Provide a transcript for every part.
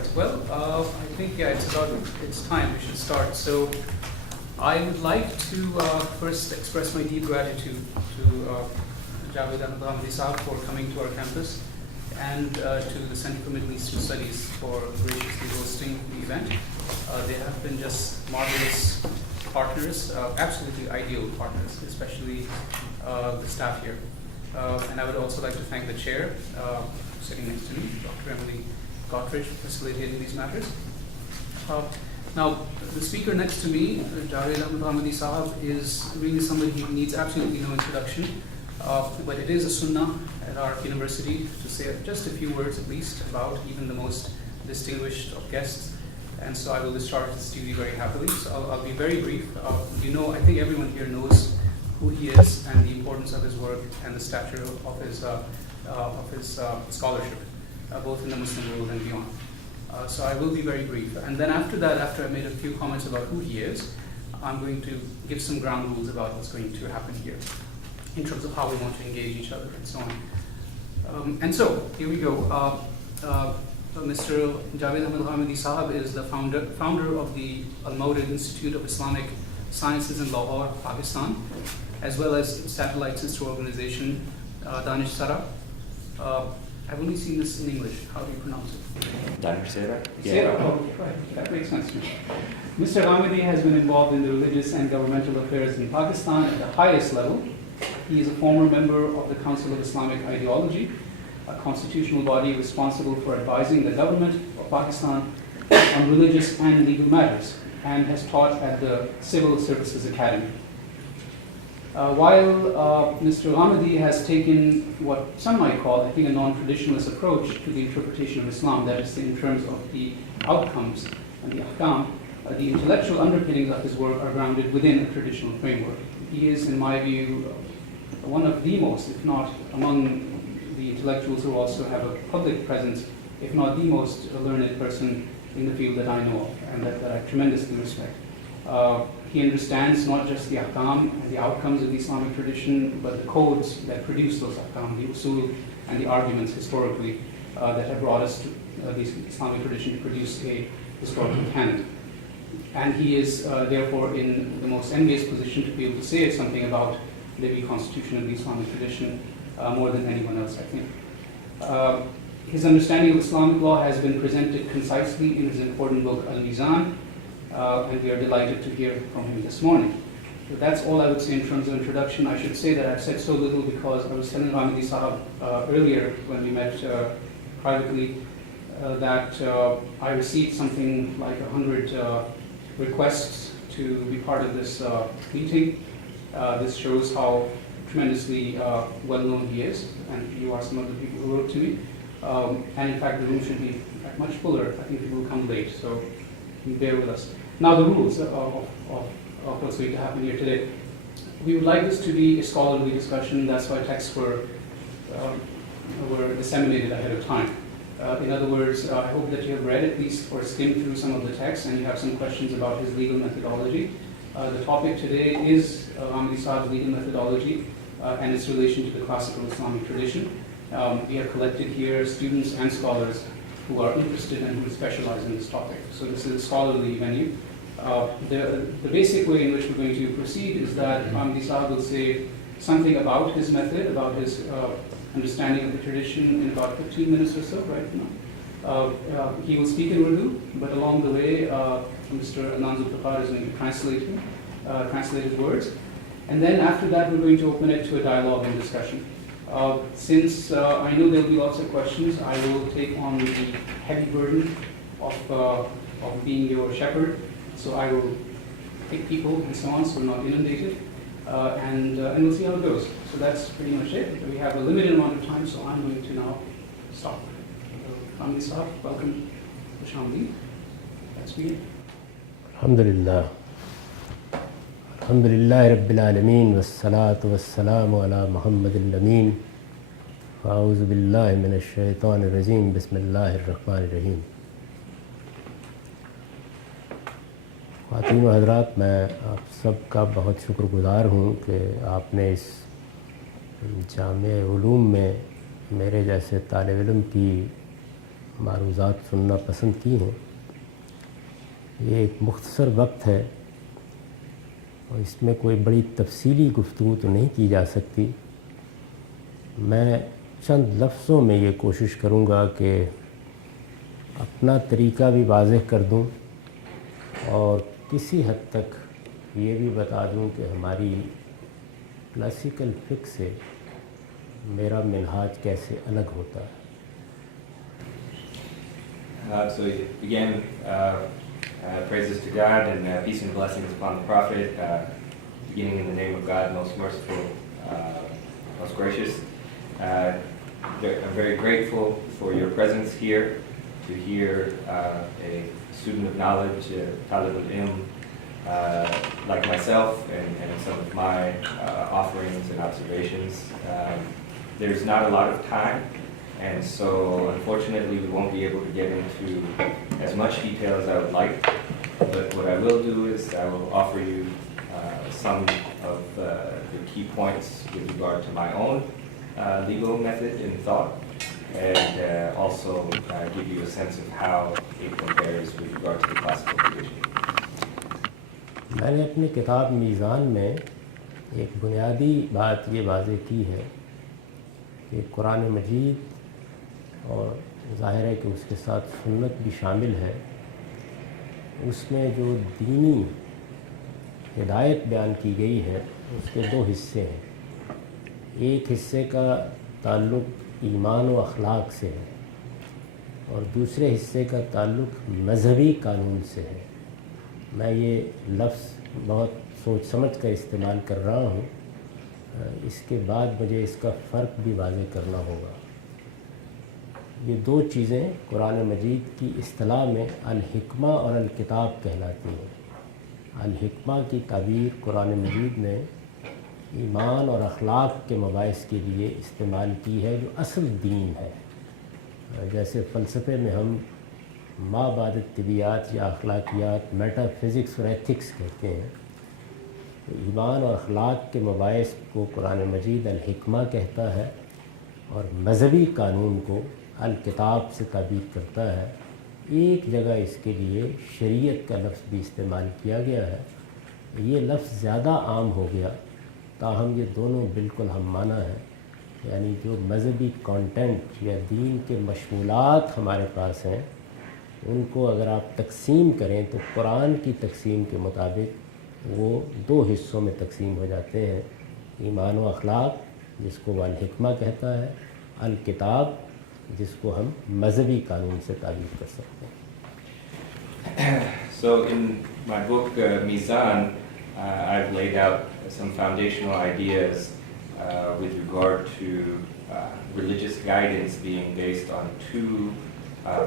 right. Well, I think it's time we should start. So I would like to first express my deep gratitude to Javed Ghamidi Sahab for coming to our campus, and to the Center for Middle Eastern Studies for graciously hosting the event. They have been just marvelous partners, absolutely ideal partners, especially the staff here. And I would also like to thank the chair sitting next to me, Dr. Emily Gottridge, for facilitating these matters. Now, the speaker next to me, Javed Ghamidi Sahab, is really somebody who needs absolutely no introduction, but it is a sunnah at our university to say just a few words at least about even the most distinguished of guests. And so I will discharge this duty very happily. So I'll be very brief. I think everyone here knows who he is and the importance of his work and the stature of his scholarship, both in the Muslim world and beyond. So I will be very brief. And then after that, after I've made a few comments about who he is, I'm going to give some ground rules about what's going to happen here in terms of how we want to engage each other and so on. And so here we go. Mr. Javed Ghamidi Sahab is the founder of the Al-Mawrid Institute of Islamic Sciences in Lahore, Pakistan, as well as satellite sister organization Danish Sara. I've only seen this in English. How do you pronounce it? Danish Sara? Sara, oh, right. That makes sense to me. Mr. Ghamidi has been involved in the religious and governmental affairs in Pakistan at the highest level. He is a former member of the Council of Islamic Ideology, a constitutional body responsible for advising the government of Pakistan on religious and legal matters, and has taught at the Civil Services Academy. While Mr. Ghamidi has taken what some might call, I think, a non-traditionalist approach to the interpretation of Islam, that is, in terms of the outcomes and the ahkam, the intellectual underpinnings of his work are grounded within a traditional framework. He is, in my view, one of the most, if not among the intellectuals who also have a public presence, if not the most learned person in the field that I know of, and that I tremendously respect. He understands not just the ahkam and the outcomes of the Islamic tradition, but the codes that produce those ahkam, the usul and the arguments historically that have brought us to the Islamic tradition to produce a historical canon. And he is therefore in the most envious position to be able to say something about the constitution of the Islamic tradition more than anyone else, I think. His understanding of Islamic law has been presented concisely in his important book, Al-Mizan, and we are delighted to hear from him this morning. So that's all I would say in terms of introduction. I should say that I've said so little because I was telling Ghamidi Sahab earlier when we met privately that I received something like 100 requests to be part of this meeting. This shows how tremendously well-known he is, and you are some of the people who wrote to me. And in fact, the room should be much fuller. I think people will come late, so bear with us. Now, the rules of what's going to happen here today. We would like this to be a scholarly discussion. That's why texts were disseminated ahead of time. In other words, I hope that you have read at least or skimmed through some of the text, and you have some questions about his legal methodology. The topic today is Ghamidi Sahab's legal methodology and its relation to the classical Islamic tradition. We have collected here students and scholars who are interested and who specialize in this topic. So this is a scholarly venue. The basic way in which we're going to proceed is that Ghamidi Sahab will say something about his method, about his understanding of the tradition in about 15 minutes or so, right now. He will speak in Urdu, but along the way, Mr. Ananzul Prakash is going to translate his words. And then after that, we're going to open it to a dialogue and discussion. Since I know there'll be lots of questions, I will take on the heavy burden of being your shepherd. So I will pick people and so on, so we're not inundated. And we'll see how it goes. So that's pretty much it. We have a limited amount of time, so I'm going to now stop. Ghamidi Sahab, welcome to Shamli. Let's begin. Alhamdulillah. Alhamdulillah Rabbil Alameen, wassalatu wassalamu ala Muhammadil Ameen. A'udhu billahi minash shaitanir rajeem, bismillahir rahmanir rahim. ख़वातीन व हज़रात, मैं आप सब का बहुत शुक्रगुज़ार हूँ कि आपने इस जामे उलूम में मेरे जैसे तालिब इल्म की معروضات سننا پسند کی ہیں. یہ ایک مختصر وقت ہے اور اس میں کوئی بڑی تفصیلی گفتگو تو نہیں کی جا سکتی. میں چند لفظوں میں یہ کوشش کروں گا کہ اپنا طریقہ بھی واضح کر دوں اور کسی حد تک یہ بھی بتا دوں کہ ہماری کلاسیکل فقہ سے میرا منہاج کیسے الگ ہوتا ہے. So again, praises to God and peace and blessings upon the Prophet, beginning in the name of God, most merciful, most gracious. I'm very grateful for your presence here to hear a student of knowledge, talib al-ilm, like myself, and some of my offerings and observations. There's not a lot of time, and so unfortunately we won't be able to get into as much detail as I would like, but what I will do is I will offer you some of the key points with regard to my own legal method and thought, and also give you a sense of how it compares with regard to the classical tradition. میں نے اپنی کتاب میزان میں ایک بنیادی بات یہ واضح کی ہے کہ قرآن مجید، اور ظاہر ہے کہ اس کے ساتھ سنت بھی شامل ہے، اس میں جو دینی ہدایت بیان کی گئی ہے اس کے دو حصے ہیں. ایک حصے کا تعلق ایمان و اخلاق سے ہے اور دوسرے حصے کا تعلق مذہبی قانون سے ہے. میں یہ لفظ بہت سوچ سمجھ کر استعمال کر رہا ہوں، اس کے بعد مجھے اس کا فرق بھی واضح کرنا ہوگا. یہ دو چیزیں قرآن مجید کی اصطلاح میں الحکمہ اور الکتاب کہلاتی ہیں. الحکمہ کی تعبیر قرآن مجید نے ایمان اور اخلاق کے مباحث کے لیے استعمال کی ہے جو اصل دین ہے. جیسے فلسفے میں ہم ما بعد طبیعت یا اخلاقیات، میٹا فزکس اور ایتھکس کہتے ہیں. ایمان اور اخلاق کے مباحث کو قرآن مجید الحکمہ کہتا ہے اور مذہبی قانون کو الکتاب سے تعبیر کرتا ہے. ایک جگہ اس کے لیے شریعت کا لفظ بھی استعمال کیا گیا ہے. یہ لفظ زیادہ عام ہو گیا، تاہم یہ دونوں بالکل ہم معنی ہیں. یعنی جو مذہبی کانٹینٹ یا دین کے مشمولات ہمارے پاس ہیں ان کو اگر آپ تقسیم کریں تو قرآن کی تقسیم کے مطابق وہ دو حصوں میں تقسیم ہو جاتے ہیں: ایمان و اخلاق جس کو وہ الحکمہ کہتا ہے، الکتاب جس کو ہم مذہبی قانون سے تعبیر کر سکتے ہیں. So in my book Mizan, I've laid out some foundational ideas with regard to religious guidance being based on two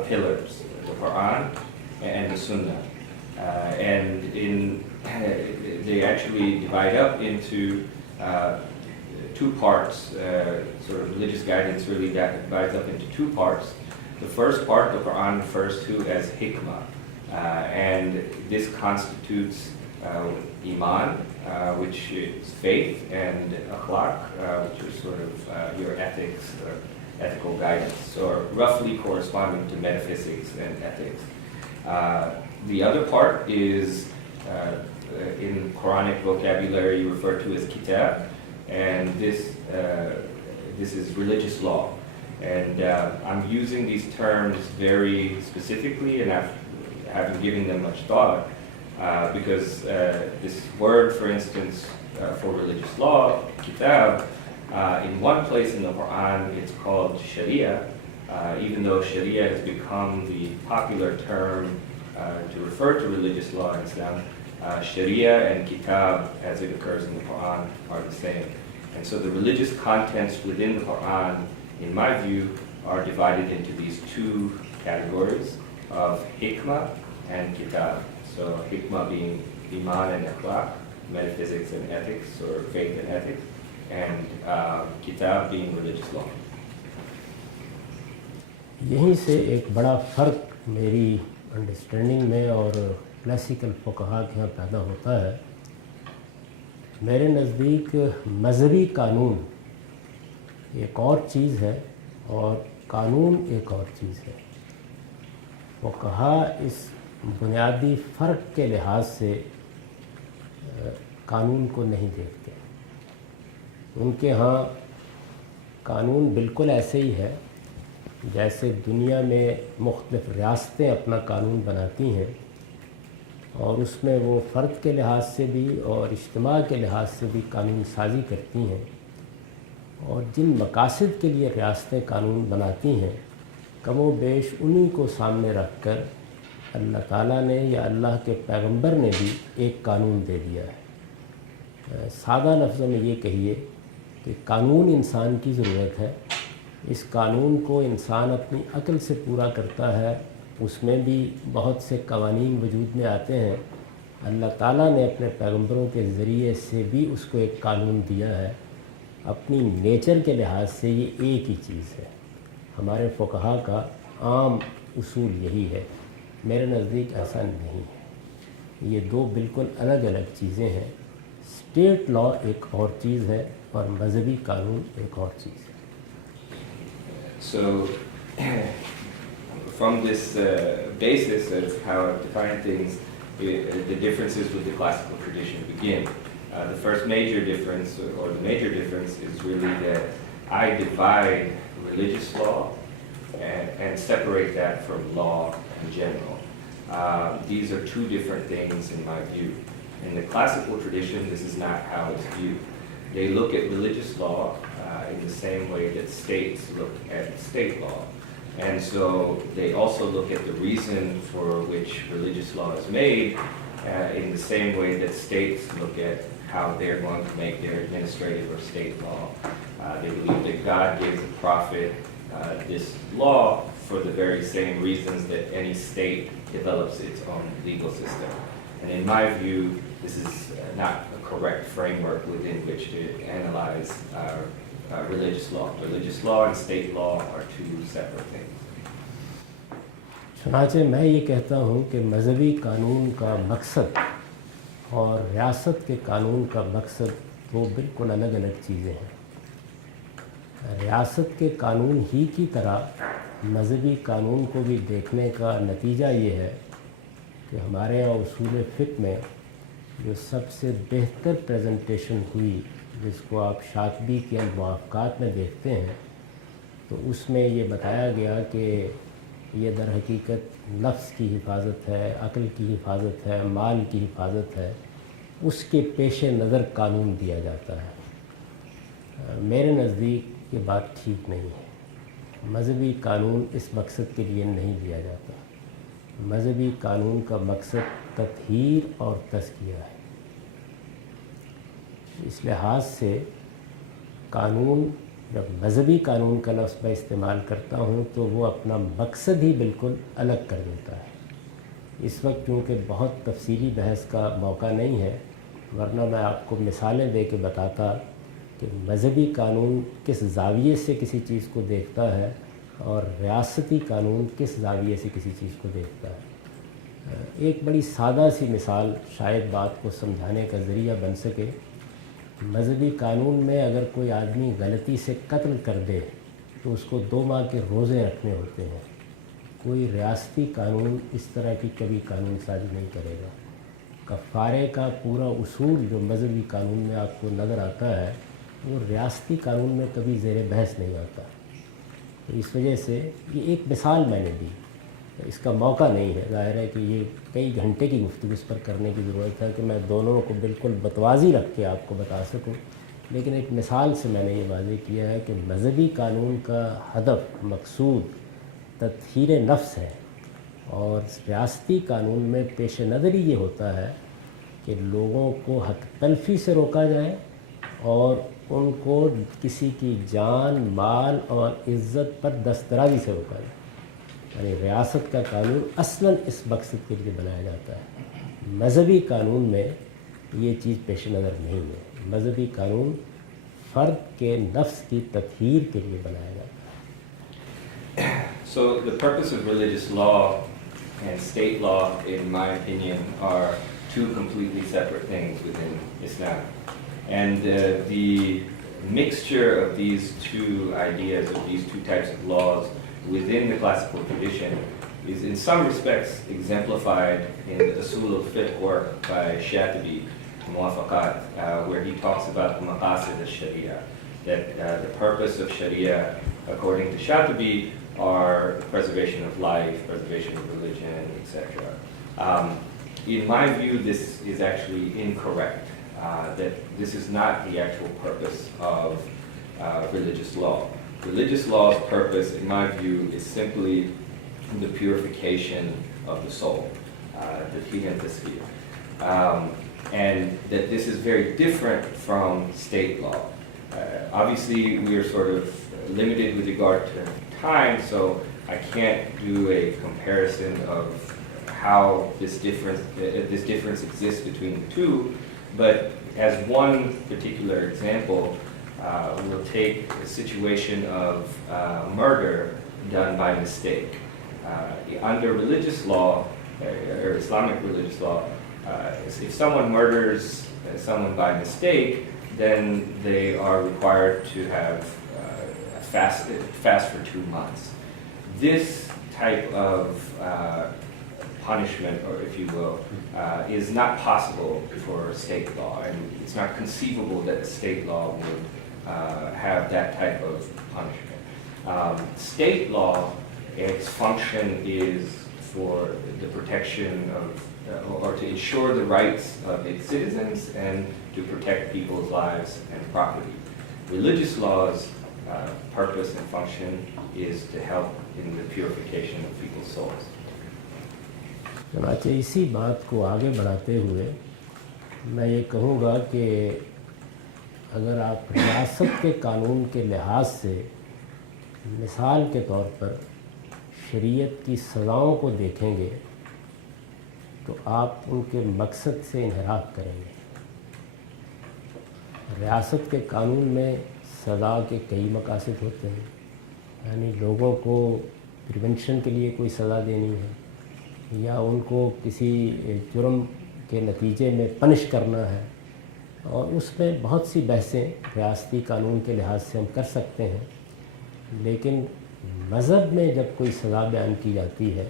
pillars, the Quran and the Sunnah. And they actually divide up into two parts. Sort of religious guidance really divides up into two parts. The first part, the Quran refers to as hikmah, and this constitutes iman, which is faith, and akhlaq, which is sort of your ethics or ethical guidance, or roughly corresponding to metaphysics and ethics. The other part is, in Quranic vocabulary, referred to as kitab, and this is religious law. And I'm using these terms very specifically, and I haven't given them much thought, because this word, for instance, for religious law, kitab, in one place in the Quran it's called Shari'a, even though Shari'a has become the popular term to refer to religious law in Islam. Shari'a and kitab, as it occurs in the Quran, are the same. And so the religious contents within the Quran, in my view, are divided into these two categories of hikmah and kitab. So hikmah being iman and akhlaq, metaphysics and ethics, or faith and ethics, and kitab being religious law. یہیں سے ایک بڑا فرق میری understanding میں اور classical فقہا کے یہاں پیدا ہوتا ہے. میرے نزدیک مذہبی قانون ایک اور چیز ہے اور قانون ایک اور چیز ہے. فقہا اس بنیادی فرق کے لحاظ سے قانون کو نہیں دیکھتے. ان کے ہاں قانون بالکل ایسے ہی ہے جیسے دنیا میں مختلف ریاستیں اپنا قانون بناتی ہیں، اور اس میں وہ فرد کے لحاظ سے بھی اور اجتماع کے لحاظ سے بھی قانون سازی کرتی ہیں. اور جن مقاصد کے لیے ریاستیں قانون بناتی ہیں کم و بیش انہی کو سامنے رکھ کر اللہ تعالیٰ نے یا اللہ کے پیغمبر نے بھی ایک قانون دے دیا ہے. سادہ لفظوں میں یہ کہیے کہ قانون انسان کی ضرورت ہے. اس قانون کو انسان اپنی عقل سے پورا کرتا ہے. اس میں بھی بہت سے قوانین وجود میں آتے ہیں. اللہ تعالیٰ نے اپنے پیغمبروں کے ذریعے سے بھی اس کو ایک قانون دیا ہے. اپنی نیچر کے لحاظ سے یہ ایک ہی چیز ہے. ہمارے فقہا کا عام اصول یہی ہے. میرے نزدیک ایسا نہیں ہے. یہ دو بالکل الگ الگ چیزیں ہیں. اسٹیٹ لا ایک اور چیز ہے اور مذہبی قانون ایک اور چیز ہے. So, from this basis of how I define things, the differences with the classical tradition begin. The first major difference, or the major difference, is really that I divide religious law and separate that from law in general. These are two different things in my view. In the classical tradition, this is not how it's viewed. They look at religious law in the same way that states look at state law. And so they also look at the reason for which religious law is made in the same way that states look at how they're going to make their administrative or state law. They believe that God gave the prophet this law for the very same reasons that any state develops its own legal system. And in my view, this is not a correct framework within which to analyze religious law. Religious law and state law are two separate things. چنانچہ میں یہ کہتا ہوں کہ مذہبی قانون کا مقصد اور ریاست کے قانون کا مقصد وہ بالکل الگ الگ چیزیں ہیں. ریاست کے قانون ہی کی طرح مذہبی قانون کو بھی دیکھنے کا نتیجہ یہ ہے کہ ہمارے یہاں اصول فقہ میں جو سب سے بہتر پریزنٹیشن ہوئی، جس کو آپ شاطبی کے الموافقات میں دیکھتے ہیں، تو اس میں یہ بتایا گیا کہ یہ در حقیقت نفس کی حفاظت ہے، عقل کی حفاظت ہے، مال کی حفاظت ہے. اس کے پیش نظر قانون دیا جاتا ہے. میرے نزدیک یہ بات ٹھیک نہیں ہے. مذہبی قانون اس مقصد کے لیے نہیں دیا جاتا. مذہبی قانون کا مقصد تطہیر اور تزکیہ ہے. اس لحاظ سے قانون، جب مذہبی قانون کا لفظ میں استعمال کرتا ہوں تو وہ اپنا مقصد ہی بالکل الگ کر دیتا ہے. اس وقت چونکہ بہت تفصیلی بحث کا موقع نہیں ہے، ورنہ میں آپ کو مثالیں دے کے بتاتا کہ مذہبی قانون کس زاویے سے کسی چیز کو دیکھتا ہے اور ریاستی قانون کس زاویے سے کسی چیز کو دیکھتا ہے. ایک بڑی سادہ سی مثال شاید بات کو سمجھانے کا ذریعہ بن سکے. مذہبی قانون میں اگر کوئی آدمی غلطی سے قتل کر دے تو اس کو 2 ماہ کے روزے رکھنے ہوتے ہیں. کوئی ریاستی قانون اس طرح کی کبھی قانون سازی نہیں کرے گا. کفارے کا پورا اصول جو مذہبی قانون میں آپ کو نظر آتا ہے وہ ریاستی قانون میں کبھی زیر بحث نہیں آتا. تو اس وجہ سے یہ ایک مثال میں نے دی. اس کا موقع نہیں ہے. ظاہر ہے کہ یہ کئی گھنٹے کی گفتگو اس پر کرنے کی ضرورت ہے کہ میں دونوں کو بالکل متوازی رکھ کے آپ کو بتا سکوں، لیکن ایک مثال سے میں نے یہ واضح کیا ہے کہ مذہبی قانون کا ہدف، مقصود تطہیر نفس ہے، اور ریاستی قانون میں پیش نظر یہ ہوتا ہے کہ لوگوں کو حق تلفی سے روکا جائے اور ان کو کسی کی جان، مال اور عزت پر دسترازی سے روکا جائے. یعنی ریاست کا قانون اصلاً اس مقصد کے لیے بنایا جاتا ہے. مذہبی قانون میں یہ چیز پیش نظر نہیں ہے. مذہبی قانون فرد کے نفس کی تطہیر کے لیے بنایا جاتا ہے. So the purpose of religious law and state law, in my opinion, are two completely separate things within Islam. And the mixture of these two ideas, of these two types of laws within the classical tradition, is in some respects exemplified in the Usul al-Fiqh work by Shatibi, Muwafaqat, where he talks about the maqasid al-Shari'a, that the purpose of Shari'a, according to Shatibi, are preservation of life, preservation of religion, etc. In my view, this is actually incorrect, that this is not the actual purpose of religious law. Religious law's purpose, in my view, is simply the purification of the soul, the human tasfiyah. And that this is very different from state law. Obviously, we are sort of limited with regard to time, so I can't do a comparison of how this difference exists between the two. But as one particular example, we'll take a situation of murder done by mistake. Under religious law, or Islamic religious law, if someone murders someone by mistake, then they are required to have fast for 2 months. This type of punishment, or if you will, is not possible for state law, and it's not conceivable that a state law would have that type of punishment. State law, its function is for the protection of, or to ensure the rights of its citizens and to protect people's lives and property. Religious law's purpose and function is to help in the purification of people's souls. चनाचे इसी बात को आगे बढ़ाते हुए मैं ये कहूँगा कि अगर आप रियासत के कानून के लिहाज से मिसाल के तौर पर शरीयत की सज़ाओं को देखेंगे तो आप उनके मकसद से इन्हिराफ करेंगे। रियासत के कानून में सज़ा के कई मकासद होते हैं, यानी लोगों को प्रिवेंशन के लिए कोई सज़ा देनी है या उनको किसी जुर्म के नतीजे में पनिश करना है, और उसमें बहुत सी बहसें रियासती कानून के लिहाज से हम कर सकते हैं। लेकिन मज़हब में जब कोई सज़ा बयान की जाती है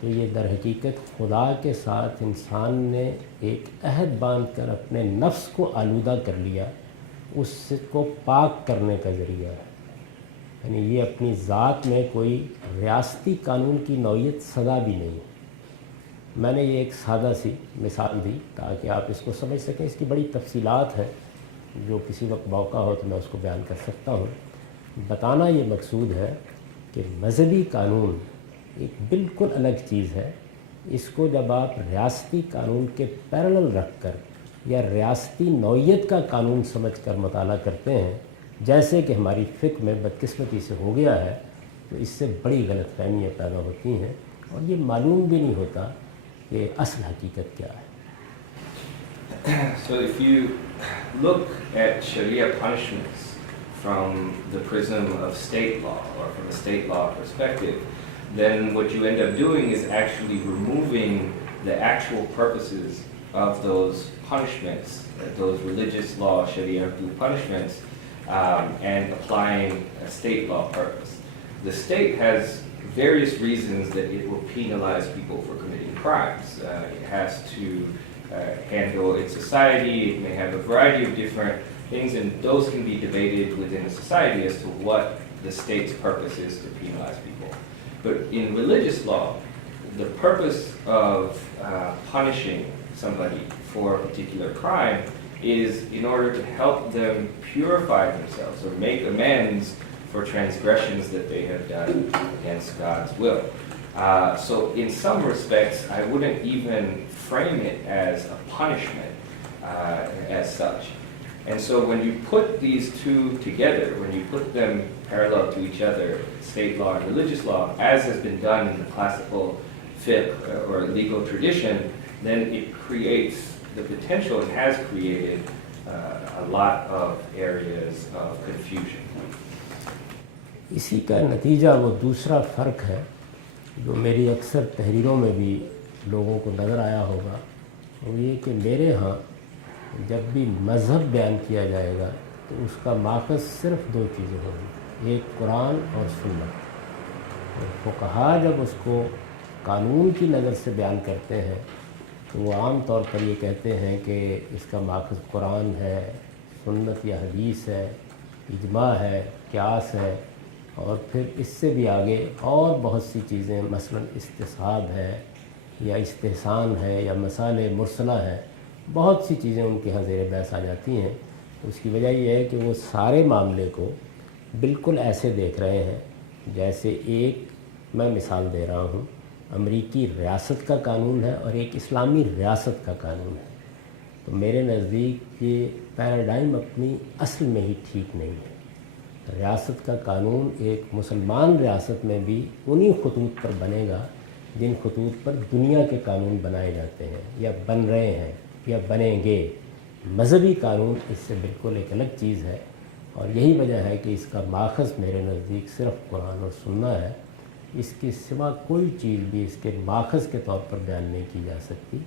तो ये दर हकीकत खुदा के साथ इंसान ने एक अहद बांध कर अपने नफ्स को आलूदा कर लिया, उसको पाक करने का ज़रिया है। यानी ये अपनी ज़ात में कोई रियासती कानून की नौइयत सज़ा भी नहीं है। मैंने ये एक सादा सी मिसाल दी ताकि आप इसको समझ सकें। इसकी बड़ी तफसीलात हैं, जो किसी वक्त मौका हो तो मैं उसको बयान कर सकता हूँ। बताना ये मकसूद है कि मज़हबी कानून एक बिल्कुल अलग चीज़ है। इसको जब आप रियासती कानून के पैरेलल रख कर या रियासती नौइयत का कानून समझ कर मुताला करते हैं, जैसे कि हमारी फ़िक़्ह में बदकिस्मती से हो गया है, तो इससे बड़ी गलतफ़हमियाँ पैदा होती हैं और ये मालूम भी नहीं होता कि असल हकीकत क्या है। So if you look at Sharia punishments from the prism of state law, or from a state law perspective, then what you end up doing is actually removing the actual purposes of those punishments, those religious law, Sharia punishments, and applying a state law purpose. The state has various reasons that it will penalize people for committing crimes. It has to handle its society. It may have a variety of different things, and those can be debated within a society as to what the state's purpose is to penalize people. But in religious law, the purpose of punishing somebody for a particular crime is in order to help them purify themselves or make amends for transgressions that they have done against God's will. So in some respects, I wouldn't even frame it as a punishment as such. And so when you put these two together, when you put them parallel to each other, state law and religious law, as has been done in the classical fiqh or legal tradition, then it creates the potential, and has created a lot of areas of confusion. इसी का नतीजा वो दूसरा फ़र्क है जो मेरी अक्सर तहरीरों में भी लोगों को नज़र आया होगा, वो ये कि मेरे यहाँ जब भी मज़हब बयान किया जाएगा तो उसका माख़ज़ सिर्फ़ दो चीज़ें होंगी, एक कुरान और सुन्नत। और फुक़हा जब उसको कानून की नज़र से बयान करते हैं तो वो आम तौर पर ये कहते हैं कि इसका माखज़ कुरान है, सुन्नत या हदीस है, इजमा है, क़यास है, और फिर इससे भी आगे और बहुत सी चीज़ें, मसलन इस्तिसाब है या इस्तिहसान है या मसाले मुरसला है, बहुत सी चीज़ें उनके यहाँ ज़ेर बहस आ जाती हैं। उसकी वजह यह है कि वो सारे मामले को बिल्कुल ऐसे देख रहे हैं जैसे एक, मैं मिसाल दे रहा हूँ, अमरीकी रियासत का कानून है और एक इस्लामी रियासत का कानून है। तो मेरे नज़दीक ये पैराडाइम अपनी असल में ही ठीक नहीं है। रियासत का कानून एक मुसलमान रियासत में भी उन्हीं खतूत पर बनेगा जिन खतूत पर दुनिया के कानून बनाए जाते हैं या बन रहे हैं या बनेंगे। मज़हबी कानून इससे बिल्कुल एक अलग चीज़ है, और यही वजह है कि इसका माखज़ मेरे नज़दीक सिर्फ़ कुरान और सुन्ना है। इसके सिवा कोई चीज़ भी इसके माखज़ के तौर पर बयान नहीं की जा सकती।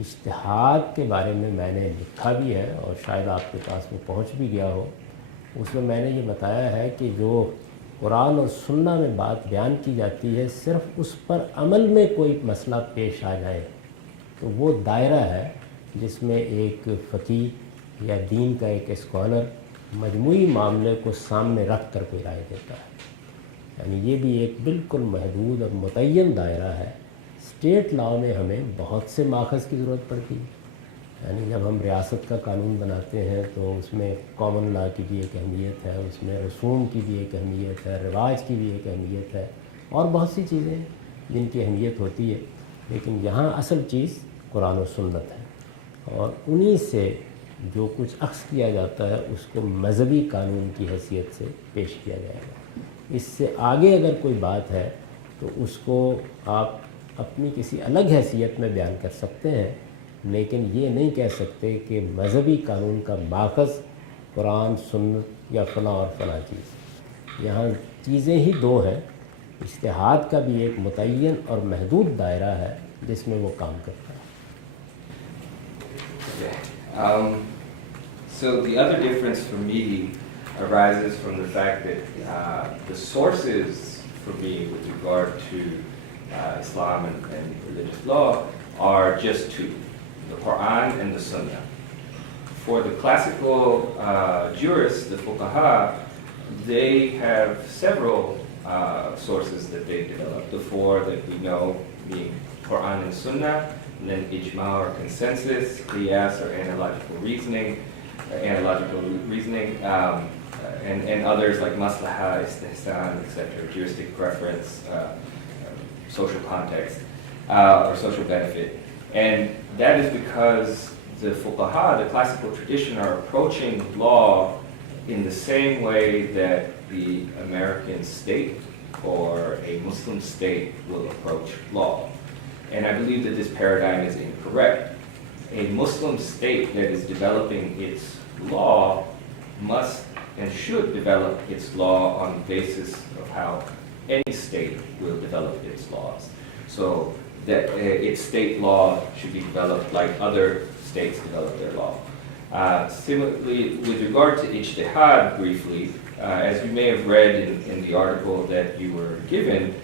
इज्तिहाद के बारे में मैंने लिखा भी है और शायद आपके पास में पहुंच भी गया हो। उसमें मैंने ये बताया है कि जो कुरान और सुन्ना में बात बयान की जाती है, सिर्फ़ उस पर अमल में कोई मसला पेश आ जाए तो वो दायरा है जिसमें एक फ़कीह या दीन का एक स्कॉलर मजमूई मामले को सामने रख कर कोई राय देता है। यानी ये भी एक बिल्कुल महदूद और मुतय्यन दायरा है। स्टेट लॉ में हमें बहुत से माखज़ की ज़रूरत पड़ती है। यानी जब हम रियासत का कानून बनाते हैं तो उसमें कॉमन लॉ की भी एक अहमियत है, उसमें रसूम की भी एक अहमियत है, रिवाज की भी एक अहमियत है, और बहुत सी चीज़ें हैं जिनकी अहमियत होती है। लेकिन यहाँ असल चीज़ कुरान और सुन्नत है, और उन्हीं से जो कुछ अक्स किया जाता है उसको मज़हबी कानून की हैसियत से पेश किया जाएगा। इससे आगे अगर कोई बात है तो उसको आप अपनी किसी अलग हैसियत में बयान कर सकते हैं, लेकिन ये नहीं कह सकते कि मज़हबी कानून का माखज़ कुरान, सुन्नत या फ़लाँ और फ़लाँ चीज़। यहाँ चीज़ें ही दो हैं। इज्तिहाद का भी एक मुतय्यन और महदूद दायरा है जिसमें वो काम करता है। So the other difference for me arises from the fact that the sources for me with regard to Islam and religious law are just two, the Quran and the Sunnah. For the classical jurists, the fuqaha, they have several sources that they developed. The four that we know being Quran and Sunnah, and then ijma or consensus, qiyas or analogical reasoning, and others like maslaha, istihsan, etc., juristic preference, social context, or social benefit. And that is because the fuqaha, the classical tradition, are approaching law in the same way that the American state or a Muslim state will approach law. And I believe that this paradigm is incorrect. A Muslim state that is developing its law must and should develop its law on the basis of how any state will develop its laws. So that its state law should be developed like other states develop their law. Similarly, with regard to ijtihad, briefly, as you may have read in the article that you were given,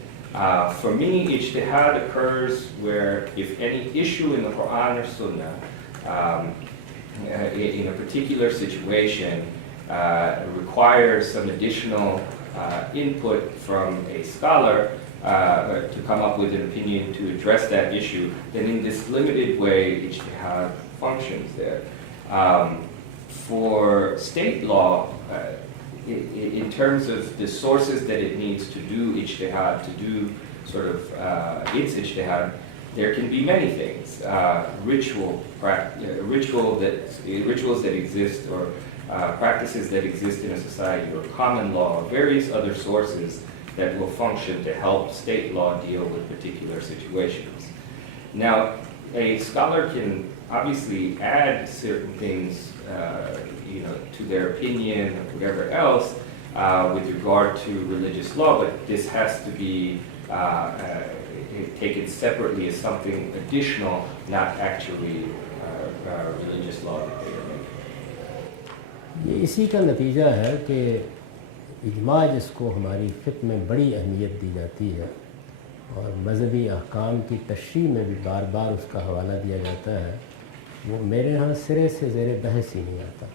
for me, ijtihad occurs where if any issue in the Quran or Sunnah in a particular situation requires some additional input from a scholar to come up with an opinion to address that issue, then in this limited way, ijtihad functions there. For state law, in terms of the sources that it needs to do ijtihad, to do sort of its ijtihad, there can be many things. Rituals that exist, or practices that exist in a society, or common law, or various other sources that will function to help state law deal with particular situations. Now, a scholar can obviously add certain things to their opinion or whatever else with regard to religious law, but this has to be taken separately as something additional, not actually religious law that they are making. ये इसी का नतीजा है कि इजमा जिसको हमारी फ़िक़्ह में बड़ी अहमियत दी जाती है, اور مذہبی احکام کی تشریح میں بھی بار بار اس کا حوالہ دیا جاتا ہے، وہ میرے ہاں سرے سے زیر بحث ہی نہیں آتا.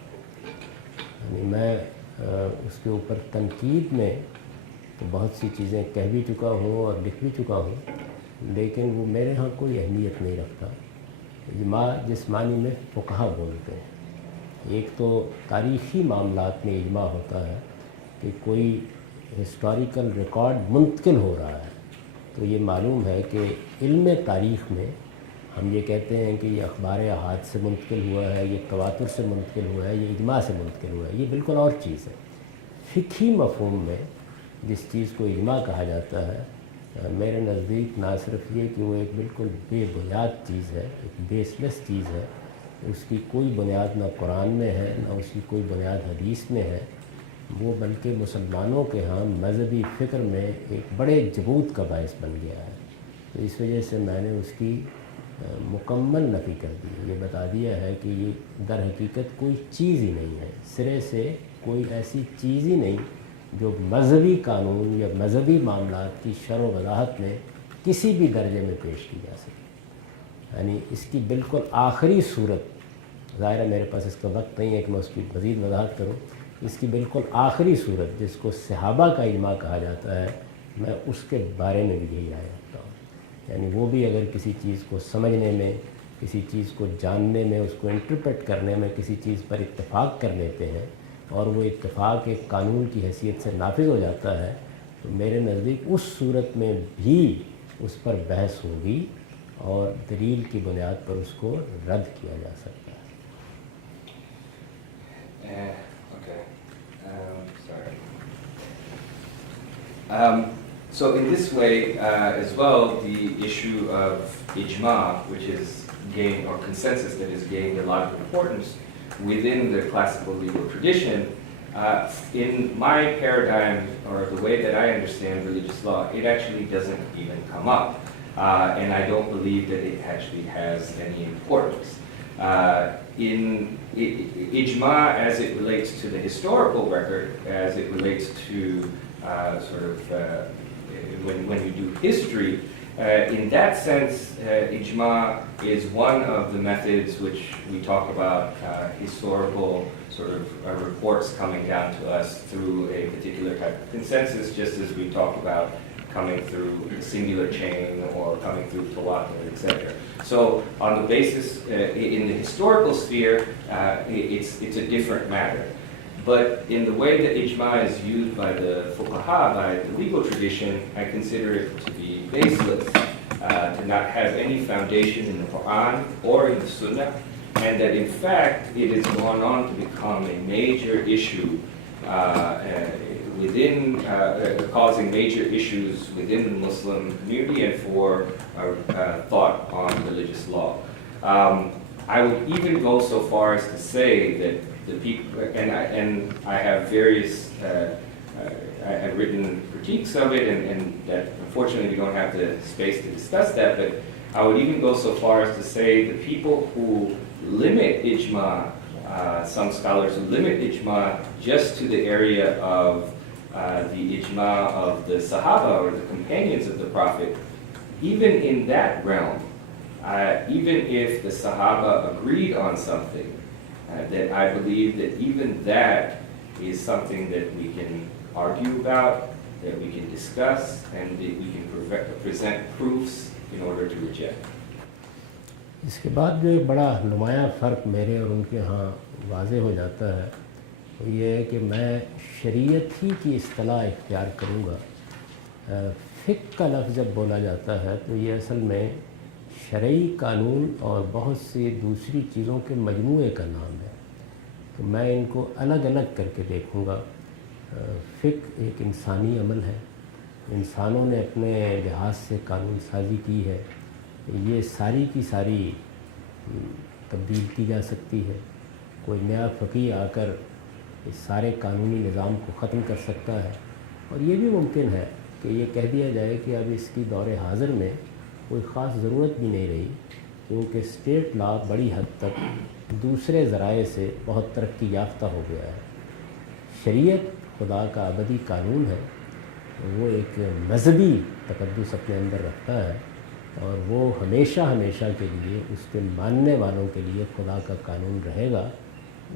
یعنی میں اس کے اوپر تنقید میں تو بہت سی چیزیں کہہ بھی چکا ہوں اور لکھ بھی چکا ہوں، لیکن وہ میرے ہاں کوئی اہمیت نہیں رکھتا. اجماع جس معنی میں فقہا بولتے ہیں، ایک تو تاریخی معاملات میں اجماع ہوتا ہے کہ کوئی ہسٹوریکل ریکارڈ منتقل ہو رہا ہے، تو یہ معلوم ہے کہ علم تاریخ میں ہم یہ کہتے ہیں کہ یہ اخبار احاد سے منتقل ہوا ہے، یہ تواتر سے منتقل ہوا ہے، یہ اجماع سے منتقل ہوا ہے. یہ بالکل اور چیز ہے. فقہی مفہوم میں جس چیز کو اجماع کہا جاتا ہے، میرے نزدیک نہ صرف یہ کہ وہ ایک بالکل بے بنیاد چیز ہے، ایک بیس لیس چیز ہے، اس کی کوئی بنیاد نہ قرآن میں ہے نہ اس کی کوئی بنیاد حدیث میں ہے، وہ بلکہ مسلمانوں کے ہاں مذہبی فکر میں ایک بڑے جبوت کا باعث بن گیا ہے. تو اس وجہ سے میں نے اس کی مکمل نفی کر دی. یہ بتا دیا ہے کہ یہ در حقیقت کوئی چیز ہی نہیں ہے، سرے سے کوئی ایسی چیز ہی نہیں جو مذہبی قانون یا مذہبی معاملات کی شرح و وضاحت میں کسی بھی درجے میں پیش کی جا سکے. یعنی اس کی بالکل آخری صورت، ظاہر ہے میرے پاس اس کا وقت نہیں ہے کہ میں اس کی مزید وضاحت کروں، اس کی بالکل آخری صورت جس کو صحابہ کا اجماع کہا جاتا ہے، میں اس کے بارے میں بھی یہی رائے رکھتا ہوں. یعنی وہ بھی اگر کسی چیز کو سمجھنے میں، کسی چیز کو جاننے میں، اس کو انٹرپریٹ کرنے میں کسی چیز پر اتفاق کر لیتے ہیں اور وہ اتفاق ایک قانون کی حیثیت سے نافذ ہو جاتا ہے، تو میرے نزدیک اس صورت میں بھی اس پر بحث ہوگی اور دلیل کی بنیاد پر اس کو رد کیا جا سکتا ہے. So in this way as well, the issue of ijma, which is gained, or consensus that has gained a lot of importance within the classical legal tradition, in my paradigm, or the way that I understand religious law, it actually doesn't even come up. And I don't believe that it actually has any importance. In ijma, as it relates to the historical record, as it relates to when you do history, in that sense, ijma is one of the methods which we talk about, historical reports coming down to us through a particular type of consensus, just as we talk about coming through a singular chain or coming through tawatur, etc. So on the basis, in the historical sphere, it's a different matter. But in the way that ijma is used by the fuqaha, by the legal tradition, I consider it to be baseless, to not have any foundation in the Quran or in the Sunnah, and that in fact it has gone on to become a major issue causing major issues within the Muslim community and for thought on religious law. I would even go so far as to say that the people, and I have various, I have written critiques of it, and that unfortunately we don't have the space to discuss that, but I would even go so far as to say the people who limit ijma, some scholars who limit ijma just to the area of the ijma of the Sahaba or the companions of the Prophet, even in that realm, even if the Sahaba agreed on something, that I believe that even that is something that we can argue about, that we can discuss, and that we can present proofs in order to reject. اس کے بعد جو ایک بڑا نمایاں فرق میرے اور ان کے ہاں واضح ہو جاتا ہے وہ یہ ہے کہ میں شریعت ہی کی اصطلاح اختیار کروں گا. فقہ کا لفظ جب بولا جاتا ہے تو یہ اصل میں شرعی قانون اور بہت سی دوسری چیزوں کے مجموعے کا نام ہے. تو میں ان کو الگ الگ کر کے دیکھوں گا. فقہ ایک انسانی عمل ہے، انسانوں نے اپنے لحاظ سے قانون سازی کی ہے. یہ ساری کی ساری تبدیل کی جا سکتی ہے. کوئی نیا فقیہ آ کر اس سارے قانونی نظام کو ختم کر سکتا ہے، اور یہ بھی ممکن ہے کہ یہ کہہ دیا جائے کہ اب اس کی دور حاضر میں کوئی خاص ضرورت بھی نہیں رہی، کیونکہ اسٹیٹ لا بڑی حد تک دوسرے ذرائع سے بہت ترقی یافتہ ہو گیا ہے. شریعت خدا کا ابدی قانون ہے، वो एक मज़हबी तकद्दुस अपने अंदर रखता है और वो हमेशा हमेशा के लिए उसके मानने वालों के लिए खुदा का कानून रहेगा,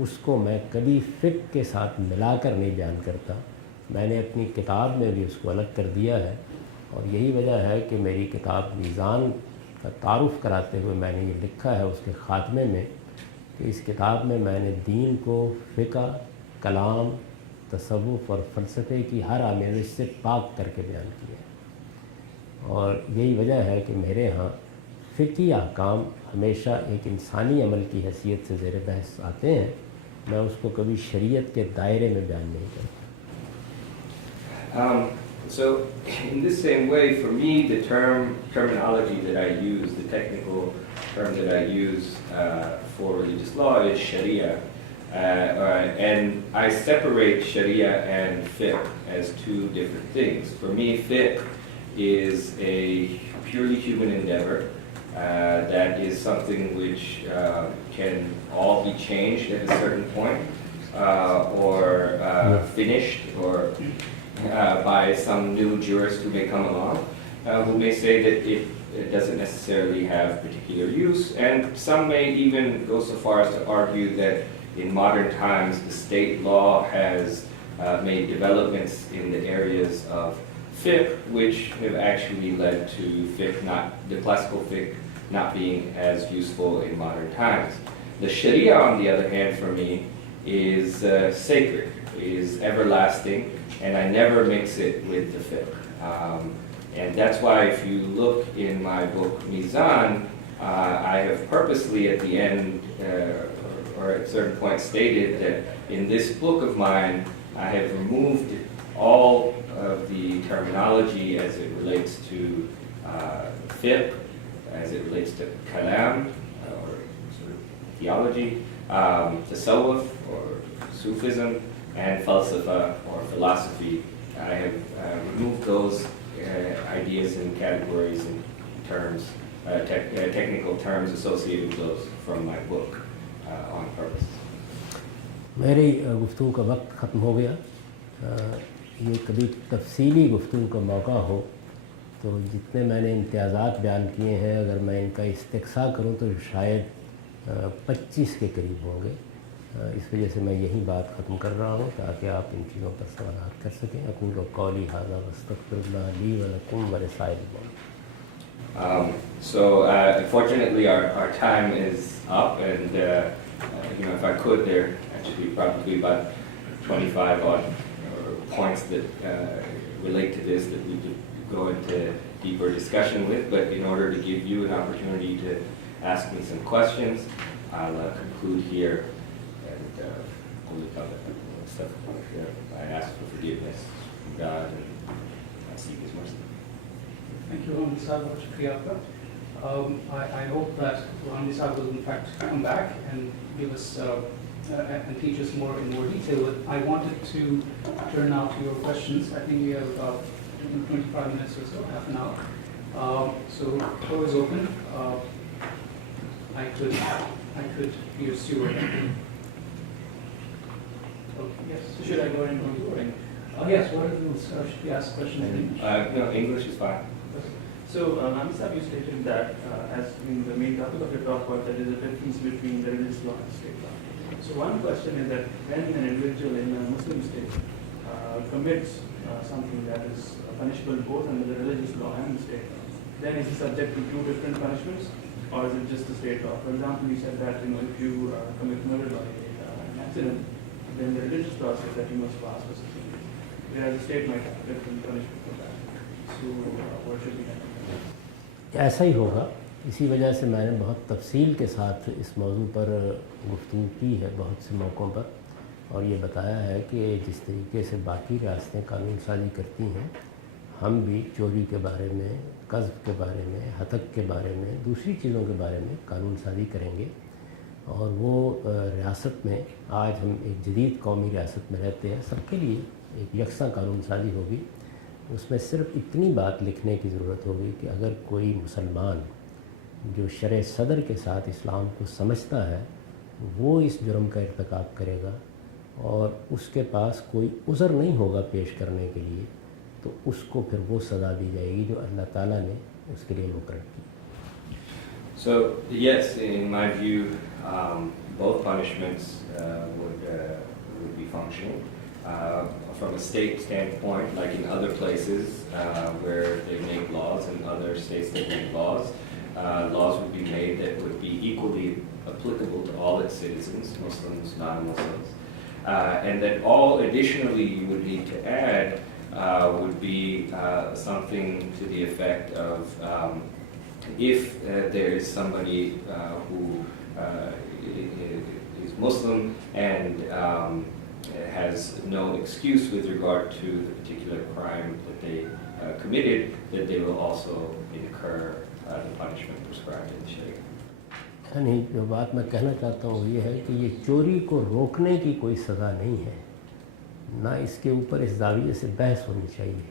उसको मैं कभी फ़िक़्ह के साथ मिलाकर नहीं बयान करता। मैंने अपनी किताब में भी उसको अलग कर दिया है और यही वजह है कि मेरी किताब मीज़ान का तारुफ़ कराते हुए मैंने ये लिखा है उसके ख़ात्मे में कि इस किताब में मैंने दीन को फ़िक़्ह, कलाम, तसव्वुफ़ और फ़लसफ़े की हर आमेज़श से पाक करके बयान किया है। और यही वजह है कि मेरे यहाँ फ़िक़्ही अहकाम हमेशा एक इंसानी अमल की हैसियत से ज़ेर बहस आते हैं, मैं उसको कभी शरीयत के दायरे में बयान नहीं करता। So in the same way, for me, the terminology that I use, the technical term that I use for religious law is Shari'a. And I separate Shari'a and fiqh as two different things. For me, fiqh is a purely human endeavor. That is something which can all be changed at a certain point or finished or by some new jurist who may come along, who may say that it doesn't necessarily have particular use, and some may even go so far as to argue that in modern times the state law has made developments in the areas of fiqh which have actually led to the classical fiqh not being as useful in modern times. The Sharia, on the other hand, for me, is sacred, is everlasting, and I never mix it with the fiqh. And that's why if you look in my book Mizan, I have purposely at the end or at certain points stated that in this book of mine I have removed all of the terminology as it relates to fiqh, as it relates to kalam or sort of theology, tasawwuf or Sufism, and falsafa or philosophy. I have removed those ideas and categories and terms, technical terms associated with those from my book on purpose. मेरी गुफ्तगू का वक्त ख़त्म हो गया। ये कभी तफसीली गुफ्तगू का मौका हो तो जितने मैंने इम्तियाज़ात बयान किए हैं अगर मैं इनका इस्तिक़सा करूं तो शायद 25 के करीब होंगे। इस वजह से मैं यही बात ख़त्म कर रहा हूँ ताकि आप इन चीज़ों पर सवाल कर सकें। अक़ूलु क़ौली हाज़ा वस्तग़फ़िरुल्लाह ली व लकुम व लिसाइरिल So unfortunately our time is up, and if I could, there actually probably about 25 odd points that relate to this that we could go into deeper discussion with, but in order to give you an opportunity to ask me some questions, I'll conclude here. And stuff. I ask for forgiveness from God and I seek His mercy. Thank you, Ramdi Sahib, for Shukriya. I hope that Ramdi Sahib will in fact come back and give us and teach us more in more detail. But I wanted to turn now to your questions. I think we have about 25 minutes or so, half an hour. So the floor is open. I could be your steward. Yes. So should I go ahead and go in? Yes. What are the rules? Should we ask questions in English? No, English is fine. So, Ramdi, you stated that as in the main topic of your talk was there is a difference between the religious law and state law. So one question is that when an individual in a Muslim state commits something that is punishable both under the religious law and the state law, then is he subject to two different punishments, or is it just the state law? For example, you said that if you commit murder by an accident, then the religious law says that you must fast for 16 days, whereas the state might have different punishment for that. So what should be done? ऐसा ही होगा। इसी वजह से मैंने बहुत तफसील के साथ इस मौजू पर गुफ्तगू की है बहुत से मौक़ों पर, और ये बताया है कि जिस तरीके से बाकी रियासतें कानून साजी करती हैं, हम भी चोरी के बारे में, क़ज़्फ़ के बारे में, हतक के बारे में, दूसरी चीज़ों के बारे में कानून साजी करेंगे। और वो रियासत में आज हम एक जदीद कौमी रियासत में रहते हैं, सबके लिए एक यकसा कानून साजी होगी। उसमें सिर्फ इतनी बात लिखने की ज़रूरत होगी कि अगर कोई मुसलमान जो शरअ सदर के साथ इस्लाम को समझता है वो इस जुर्म का इर्तिकाब करेगा और उसके पास कोई उज़र नहीं होगा पेश करने के लिए, तो उसको फिर वो सज़ा दी जाएगी जो अल्लाह ताला ने उसके लिए मुकर्रर की. So yes, in my view, both punishments would be functioning. From a state standpoint, like in other places where they make laws, in other states that make laws, laws would be made that would be equally applicable to all its citizens, Muslims, non-Muslims. And then all additionally you would need to add would be something to the effect of if there is somebody who is Muslim and has no excuse with regard to the particular crime that they committed, that they will also incur the punishment prescribed in the Sharia. यानी जो बात मैं कहना चाहता हूँ ये है कि ये चोरी को रोकने की कोई सज़ा नहीं है, ना इसके ऊपर इस दाविये से बहस होनी चाहिए.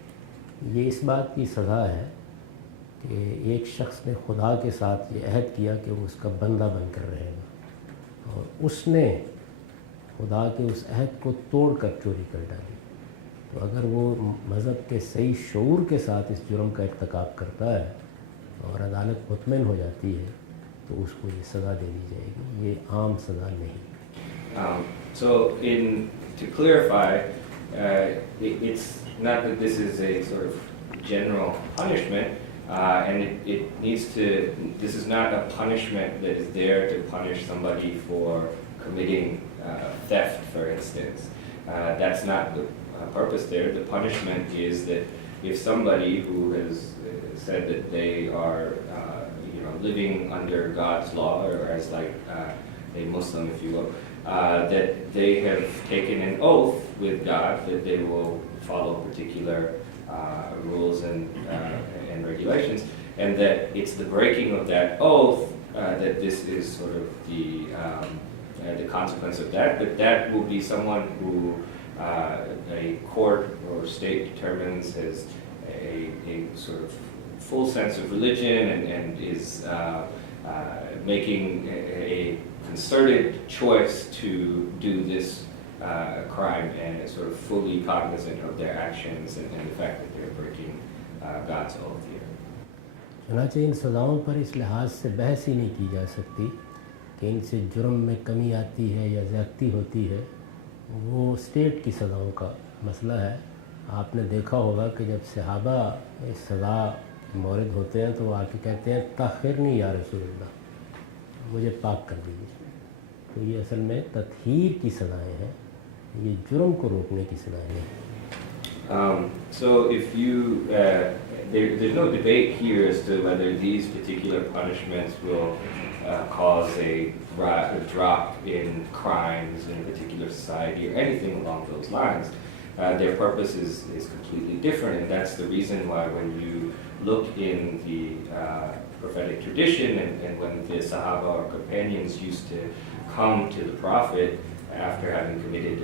ये इस बात की सज़ा है कि एक शख्स ने खुदा के साथ ये अहद किया कि वो उसका बंदा बनकर रहेगा और उसने खुदा के उस अहद को तोड़कर चोरी कर डाली. तो अगर वो मज़हब के सही शऊर के साथ इस जुर्म का इर्तिकाब करता है और अदालत मुतमिन हो जाती है तो उसको ये सज़ा दे दी जाएगी, ये आम सज़ा नहीं. So to clarify, it's not that this is a sort of general punishment, and it needs to, this is not a punishment that is there to punish somebody for committing theft, for instance. That's not the purpose there. The punishment is that if somebody who has said that they are living under God's law, or as like a Muslim, if you will, that they have taken an oath with God that they will follow particular rules and regulations, and that it's the breaking of that oath that this is sort of the consequence of that. But that will be someone who a court or state determines has a sort of full sense of religion and is making a concerted choice to do this crime and is sort of fully cognizant of their actions and the fact that they're breaking God's oath here. चुनांचे इन सज़ाओं पर इस लिहाज से बहस ही नहीं की जा सकती कि इनसे जुर्म में कमी आती है या ज़्यादती होती है. वो स्टेट की सज़ाओं का मसला है. आपने देखा होगा कि जब सहाबा इस सज़ा मौरिद होते हैं तो वो आके कहते हैं ताख़िरनी या रसूलल्लाह, मुझे पाक कर दीजिए. तो ये असल में तत्हीर की सज़ाएँ हैं, ये जुर्म को रोकने की सज़ाएँ हैं. So if you, there's no debate here as to whether these particular punishments will cause a drop in crimes in a particular society or anything along those lines. Their purpose is completely different, and that's the reason why when you look in the prophetic tradition and when the Sahaba or companions used to come to the Prophet after having committed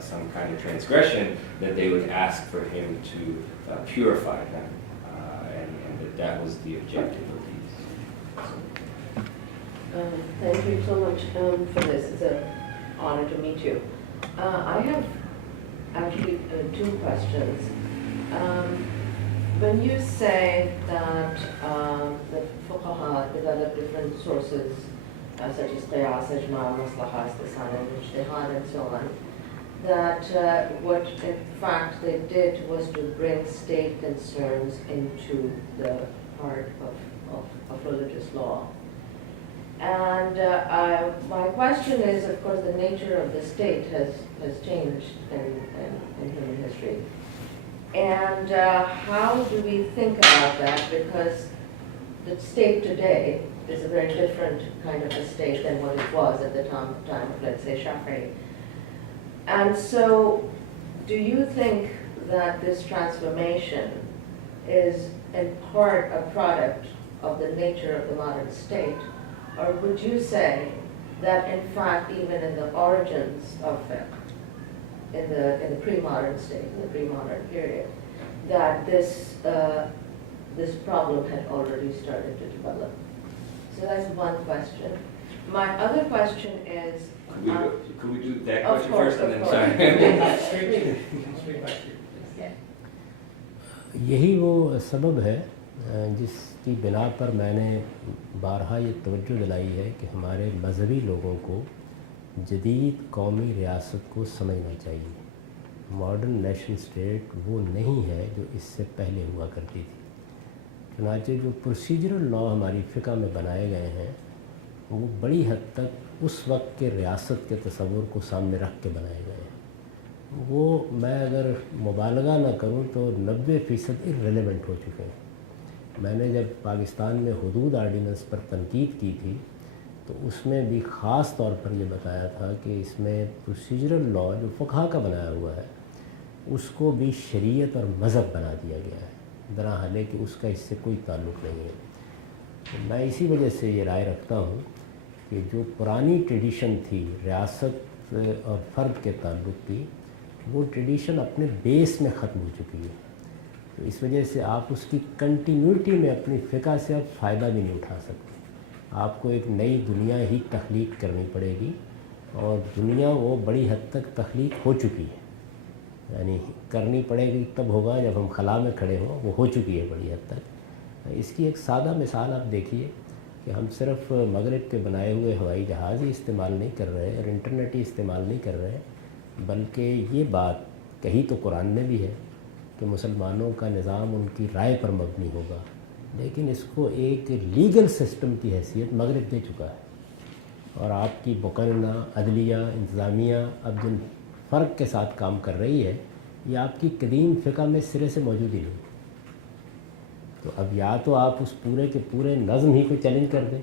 some kind of transgression, that they would ask for him to purify them, and that was the objective of these. Thank you so much for this. It's an honor to meet you. I have actually two questions. When you say that the fuqaha develop different sources such as qiyas, ijma, maslaha, istisana, ijtihad, and so on, that what in fact they did was to bring state concerns into the heart of religious law. And my question is, of course, the nature of the state has changed in human history. And how do we think about that? Because the state today is a very different kind of a state than what it was at the time of, let's say, Shafi'i. And so, do you think that this transformation is in part a product of the nature of the modern state? Or would you say that in fact, even in the origins of fiqh, in the pre-modern state, in the pre-modern period, that this problem had already started to develop? So that's one question. My other question is... Could we do that Of question course, first and of then course. sorry? Yeah. یہی وہ سبب ہے جس کی بنا پر میں نے بارہا یہ توجہ دلائی ہے کہ ہمارے مذہبی لوگوں کو جدید قومی ریاست کو سمجھنا چاہیے. ماڈرن نیشن سٹیٹ وہ نہیں ہے جو اس سے پہلے ہوا کرتی تھی. چنانچہ جو پروسیجرل لا ہماری فقہ میں بنائے گئے ہیں وہ بڑی حد تک اس وقت کے ریاست کے تصور کو سامنے رکھ کے بنائے گئے ہیں. وہ میں اگر مبالغہ نہ کروں تو 90% irrelevant ہو چکے ہیں. میں نے جب پاکستان میں حدود آرڈیننس پر تنقید کی تھی تو اس میں بھی خاص طور پر یہ بتایا تھا کہ اس میں پروسیجرل لا جو فقہا کا بنایا ہوا ہے اس کو بھی شریعت اور مذہب بنا دیا گیا ہے، درحالے کہ اس کا اس سے کوئی تعلق نہیں ہے. میں اسی وجہ سے یہ رائے رکھتا ہوں کہ جو پرانی ٹریڈیشن تھی ریاست اور فرد کے تعلق کی، وہ ٹریڈیشن اپنے بیس میں ختم ہو چکی ہے. تو اس وجہ سے آپ اس کی کنٹینیوٹی میں اپنی فقہ سے اب فائدہ بھی نہیں اٹھا سکتے. آپ کو ایک نئی دنیا ہی تخلیق کرنی پڑے گی، اور دنیا وہ بڑی حد تک تخلیق ہو چکی ہے. یعنی کرنی پڑے گی تب ہوگا جب ہم خلا میں کھڑے ہوں، وہ ہو چکی ہے بڑی حد تک. اس کی ایک سادہ مثال آپ دیکھیے کہ ہم صرف مغرب کے بنائے ہوئے ہوائی جہاز ہی استعمال نہیں کر رہے اور انٹرنیٹ ہی استعمال نہیں کر رہے، بلکہ یہ بات کہی تو قرآن نے بھی ہے کہ مسلمانوں کا نظام ان کی رائے پر مبنی ہوگا، لیکن اس کو ایک لیگل سسٹم کی حیثیت مغرب دے چکا ہے. اور آپ کی مقننہ عدلیہ انتظامیہ اب جن فرق کے ساتھ کام کر رہی ہے، یہ آپ کی قدیم فقہ میں سرے سے موجود ہی نہیں. تو اب یا تو آپ اس پورے کے پورے نظم ہی کو چیلنج کر دیں،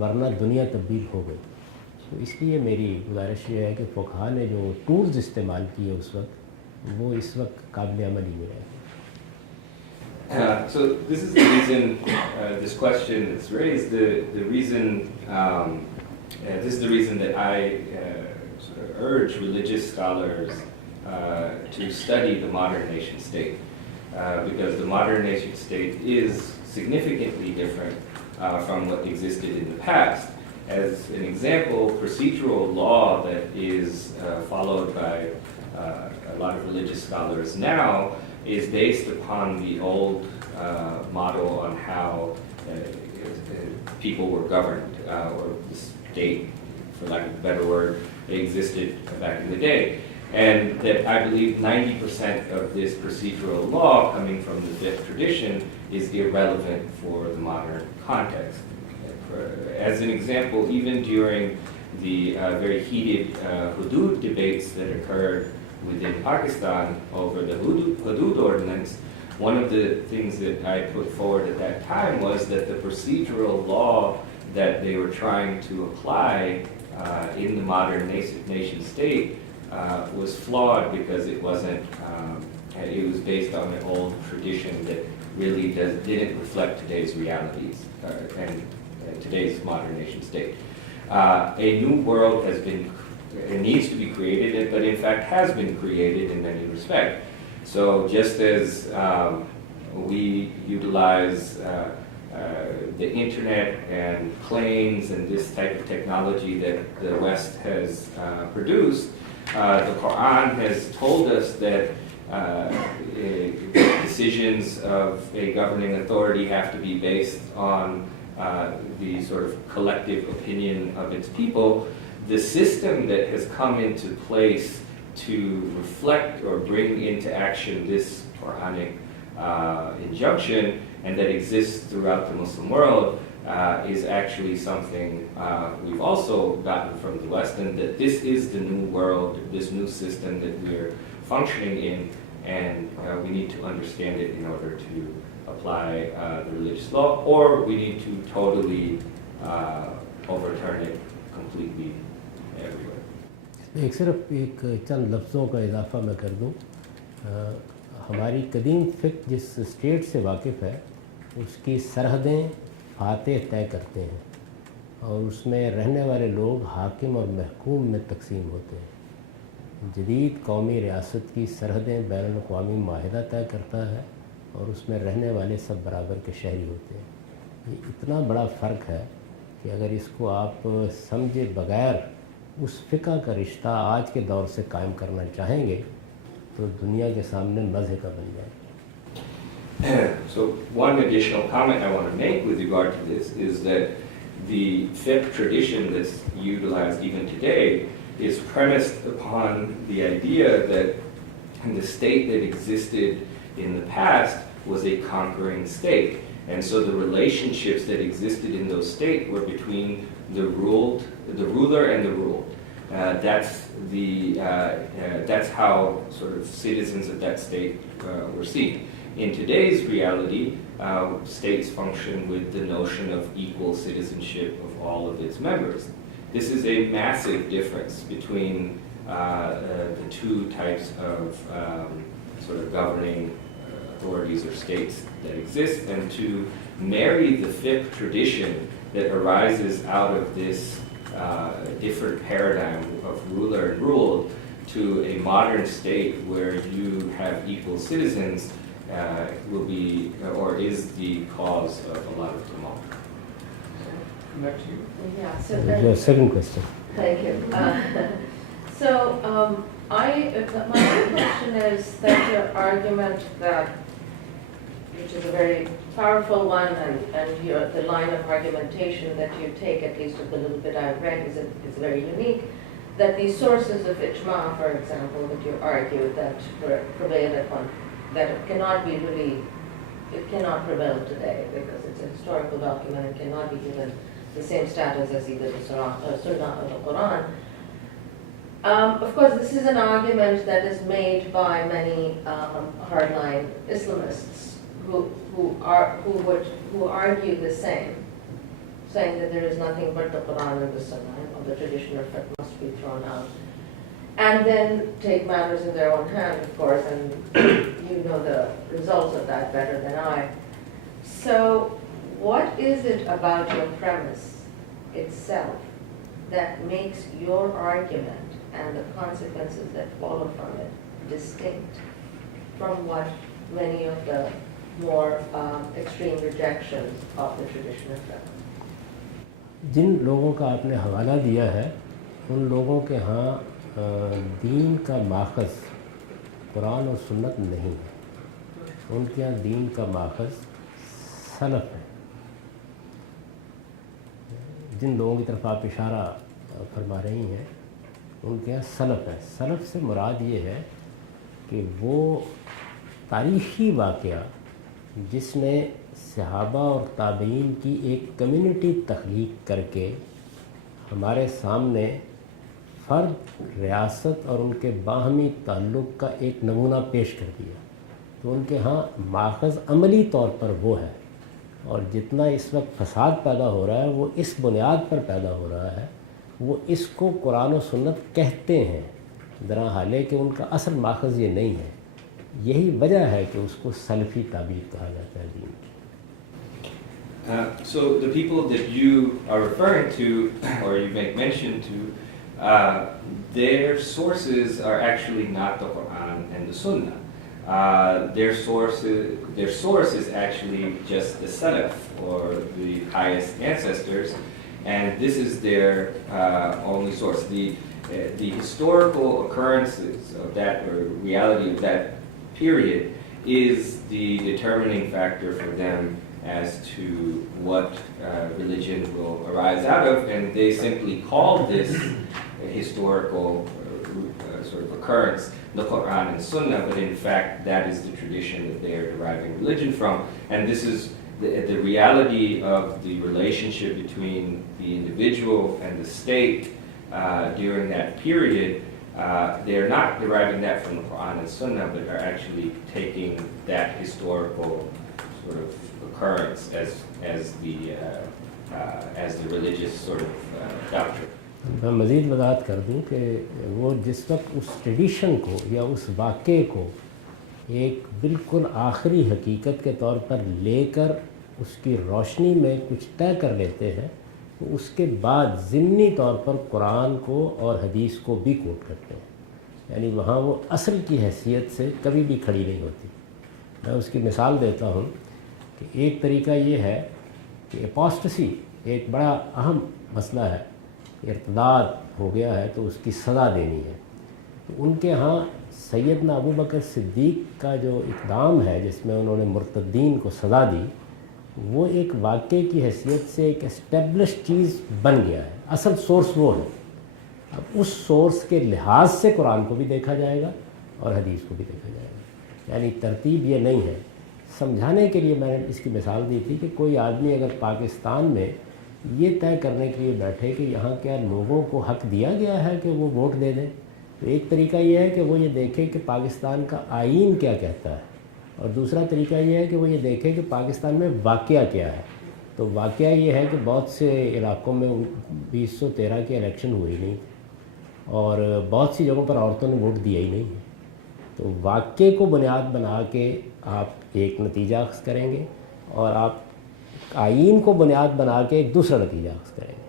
ورنہ دنیا تبدیل ہو گئی. تو اس لیے میری گزارش یہ ہے کہ فقہا نے جو ٹولز استعمال کیے اس وقت، وہ اس وقت قابل عمل ہی رہے. So this is the reason this question is raised. The reason this is the reason that I sort of urge religious scholars to study the modern nation state, because the modern nation state is significantly different from what existed in the past. As an example, procedural law that is followed by a lot of religious scholars now is based upon the old model on how people were governed, or the state, for lack of a better word, existed back in the day. And that I believe 90% of this procedural law coming from the fifth tradition is irrelevant for the modern context. As an example, even during the very heated hudud debates that occurred within Pakistan over the hudud ordinance, one of the things that I put forward at that time was that the procedural law that they were trying to apply in the modern nation state was flawed, because it wasn't, it was based on an old tradition that really didn't reflect today's realities and today's modern nation state. A new world has been, it needs to be created, but in fact has been created in many respects. So just as we utilize the internet and planes and this type of technology that the West has produced, the Quran has told us that decisions of a governing authority have to be based on the sort of collective opinion of its people. The system that has come into place to reflect or bring into action this Quranic injunction, and that exists throughout the Muslim world, is actually something we've also gotten from the West, and that this is the new world, this new system that we're functioning in, and we need to understand it in order to apply the religious law, or we need to totally overturn it completely everywhere. ایک صرف ایک چند لفظوں کا اضافہ میں کر دوں. ہماری قدیم فقہ جس اسٹیٹ سے واقف ہے اس کی سرحدیں فاتح طے کرتے ہیں، اور اس میں رہنے والے لوگ حاکم اور محکوم میں تقسیم ہوتے ہیں. جدید قومی ریاست کی سرحدیں بین الاقوامی معاہدہ طے کرتا ہے، اور اس میں رہنے والے سب برابر کے شہری ہوتے ہیں. یہ اتنا بڑا فرق ہے کہ اگر اس کو آپ سمجھے بغیر اس فقہ کا رشتہ آج کے دور سے قائم کرنا چاہیں گے تو دنیا کے سامنے مضحکہ بن جائے. So one additional comment I want to make with regard to this is that the fiqh tradition that's utilized even today is premised upon the idea that the state that existed in the past was a conquering state. And so the relationships that existed in those states were between the ruler and the ruled. That's how sort of citizens of that state were seen. In today's reality, states function with the notion of equal citizenship of all of its members. This is a massive difference between the two types of sort of governing authorities or states that exist, and to marry the fiqh tradition that arises out of this different paradigm of ruler and ruled to a modern state where you have equal citizens will be or is the cause of a lot of tumult. Back to you. Yeah, so Your second question. thank you. My question is that your argument that, which is a very powerful one, and the line of argumentation that you take, at least of the little bit I've read, is very unique, that the sources of ijma, for example, that you argue that prevail upon, that it cannot prevail today because it's a historical document and cannot be given the same status as either the Sunnah or the Quran. Of course, this is an argument that is made by many hardline Islamists who argue the same, saying that there is nothing but the Quran and the Sunnah, or the tradition of fiqh must be thrown out, and then take matters in their own hand, of course, and you know the results of that better than I. So, what is it about your premise itself that makes your argument and the consequences that follow from it distinct from what many of the more extreme rejections of the tradition of fiqh? जिन लोगों का आपने हवाला दिया है उन लोगों के यहाँ दीन का माखज़ कुरान और सुन्नत नहीं है। उनके यहाँ दीन का माखज़ सलफ़ है। जिन लोगों की तरफ आप इशारा फरमा रही हैं उनके यहाँ सलफ़ है। सलफ़ से मुराद ये है कि वो तारीख़ी वाक़या जिसने सहाबा और ताबईन की एक कम्युनिटी तख्लीक करके हमारे सामने फ़र्द, रियासत और उनके बाहमी ताल्लुक़ का एक नमूना पेश कर दिया, तो उनके यहाँ माखज़ अमली तौर पर वो है। और जितना इस वक्त फसाद पैदा हो रहा है वो इस बुनियाद पर पैदा हो रहा है, वो इसको कुरान और सुन्नत कहते हैं, दरा हालांकि उनका असल माखज़ ये नहीं है। यही वजह है कि उसको सलफ़ी ताबीर कहा जाता है दीन की। So the people that you are referring to, or you make mention to, their sources are actually not the Quran and the Sunnah. Their source is actually just the Salaf, or the highest ancestors, and this is their only source. The historical occurrences of that, or reality of that period, is the determining factor for them as to what religion will arise out of, and they simply call this historical sort of occurrence the Quran and Sunnah, but in fact that is the tradition that they are deriving religion from, and this is the reality of the relationship between the individual and the state during that period. They are not deriving that from the Quran and Sunnah, but are actually taking that historical sort of occurrence as the religious sort of doctrine. मैं मज़ीद वज़ाहत कर दूं कि वो जिस वक्त उस tradition को या उस वाक़े को एक बिल्कुल आखिरी हकीकत के तौर पर लेकर उसकी रोशनी में कुछ तय कर लेते हैं, तो उसके बाद ज़िम्नी तौर पर कुरान को और हदीस को भी कोट करते हैं, यानी वहाँ वो असल की हैसियत से कभी भी खड़ी नहीं होती। मैं उसकी मिसाल देता हूँ कि एक तरीका ये है कि एपोस्टेसी एक बड़ा अहम मसला है, इर्तिदाद हो गया है तो उसकी सज़ा देनी है। तो उनके यहाँ सैयदना अबू बकर सिद्दीक का जो इक़दाम है जिसमें उन्होंने मुर्तद्दीन को सज़ा दी, वो एक वाक़े की हैसियत से एक एस्टेब्लिश चीज़ बन गया है। असल सोर्स वो है। अब उस सोर्स के लिहाज से कुरान को भी देखा जाएगा और हदीस को भी देखा जाएगा, यानी तरतीब ये नहीं है। समझाने के लिए मैंने इसकी मिसाल दी थी कि कोई आदमी अगर पाकिस्तान में ये तय करने के लिए बैठे कि यहाँ क्या लोगों को हक़ दिया गया है कि वो वोट दे दें, तो एक तरीका ये है कि वो ये देखे कि पाकिस्तान का आईन क्या कहता है, और दूसरा तरीका ये है कि वो ये देखे कि पाकिस्तान में वाक़या क्या है। तो वाक़या ये है कि बहुत से इलाक़ों में 2013 के इलेक्शन हुए ही नहीं और बहुत सी जगहों पर औरतों ने वोट दिया ही नहीं है। तो वाक़े को बुनियाद बना के आप एक नतीजा अख्ज़ करेंगे और आप आईन को बुनियाद बना के एक दूसरा नतीजा अख्ज़ करेंगे।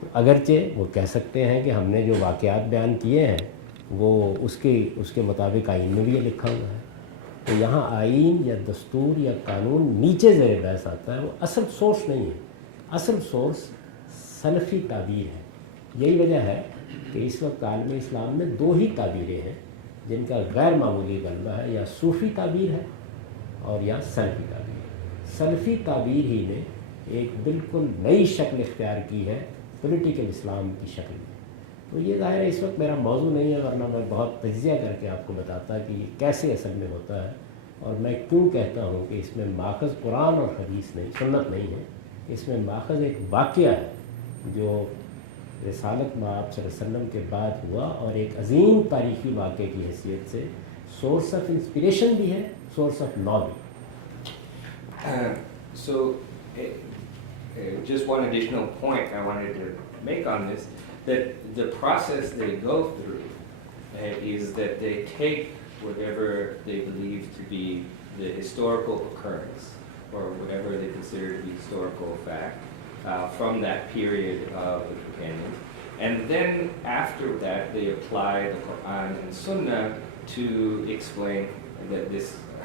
तो अगरचे वो कह सकते हैं कि हमने जो वाक़यात बयान किए हैं वो उसके मुताबिक आईन में भी ये लिखा हुआ है, तो यहाँ आईन या दस्तूर या कानून नीचे ज़ेर बहस आता है, वो असल सोर्स नहीं है। असल सोर्स सलफ़ी ताबीर है। यही वजह है कि इस वक्त आलम इस्लाम में दो ही ताबीरें हैं जिनका गैर मामूली गलबा है, या सूफ़ी ताबीर है और या सलफ़ी ताबीर। सलफ़ी ताबीर ही ने एक बिल्कुल नई शक्ल इख्तियार की है पॉलिटिकल इस्लाम की शक्ल में। तो ये ज़ाहिर है इस वक्त मेरा मौजू नहीं है, वरना मैं बहुत तज्ज़िया करके आपको बताता कि ये कैसे असल में होता है और मैं क्यों कहता हूँ कि इसमें माख़ज़ कुरान और हदीस नहीं, सुन्नत नहीं है। इसमें माख़ज़ एक वाक़या है जो रिसालत मआब सल्लल्लाहु अलैहि वसल्लम के बाद हुआ और एक अजीम तारीख़ी वाक़े की हैसियत से सोर्स ऑफ इंस्पिरेशन भी है, सोर्स ऑफ लॉ भी। Just one additional point I wanted to make on this, that the process they go through is that they take whatever they believe to be the historical occurrence or whatever they consider to be historical fact from that period of the companions, and then after that they apply the Quran and Sunnah to explain that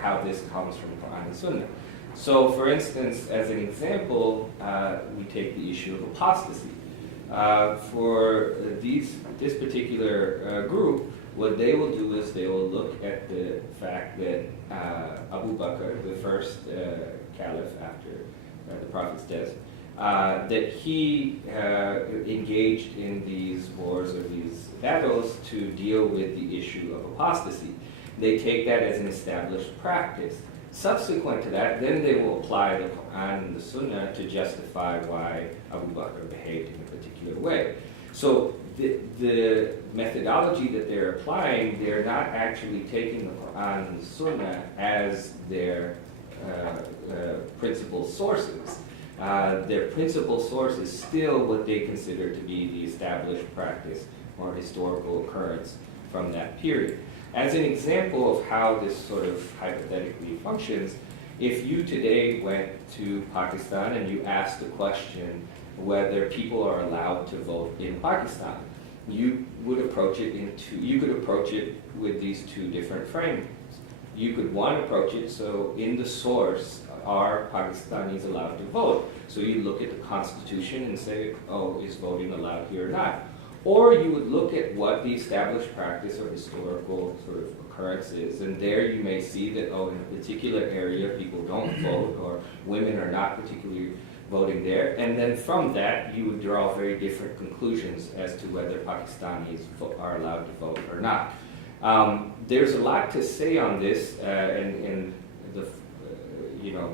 how this comes from Quran and Sunnah. So, for instance, as an example, we take the issue of apostasy. For this particular group, what they will do is they will look at the fact that Abu Bakr, the first caliph after the Prophet's death, that he engaged in these wars or these battles to deal with the issue of apostasy. They take that as an established practice. Subsequent to that, then they will apply the Quran and the Sunnah to justify why Abu Bakr behaved in a particular way. So the methodology that they're applying, they're not actually taking the Quran and the Sunnah as their principal sources. Their principal source is still what they consider to be the established practice or historical occurrence from that period. As an example of how this sort of hypothetically functions, if you today went to Pakistan and you asked the question whether people are allowed to vote in Pakistan, you would approach it with these two different frameworks. You could approach it, so in the source, are Pakistanis allowed to vote? So you look at the constitution and say, oh, is voting allowed here or not? Or you would look at what the established practice or historical sort of occurrence is, and there you may see that, oh, in a particular area people don't vote, or women are not particularly voting there, and then from that you would draw very different conclusions as to whether Pakistanis are allowed to vote or not. There's a lot to say on this, and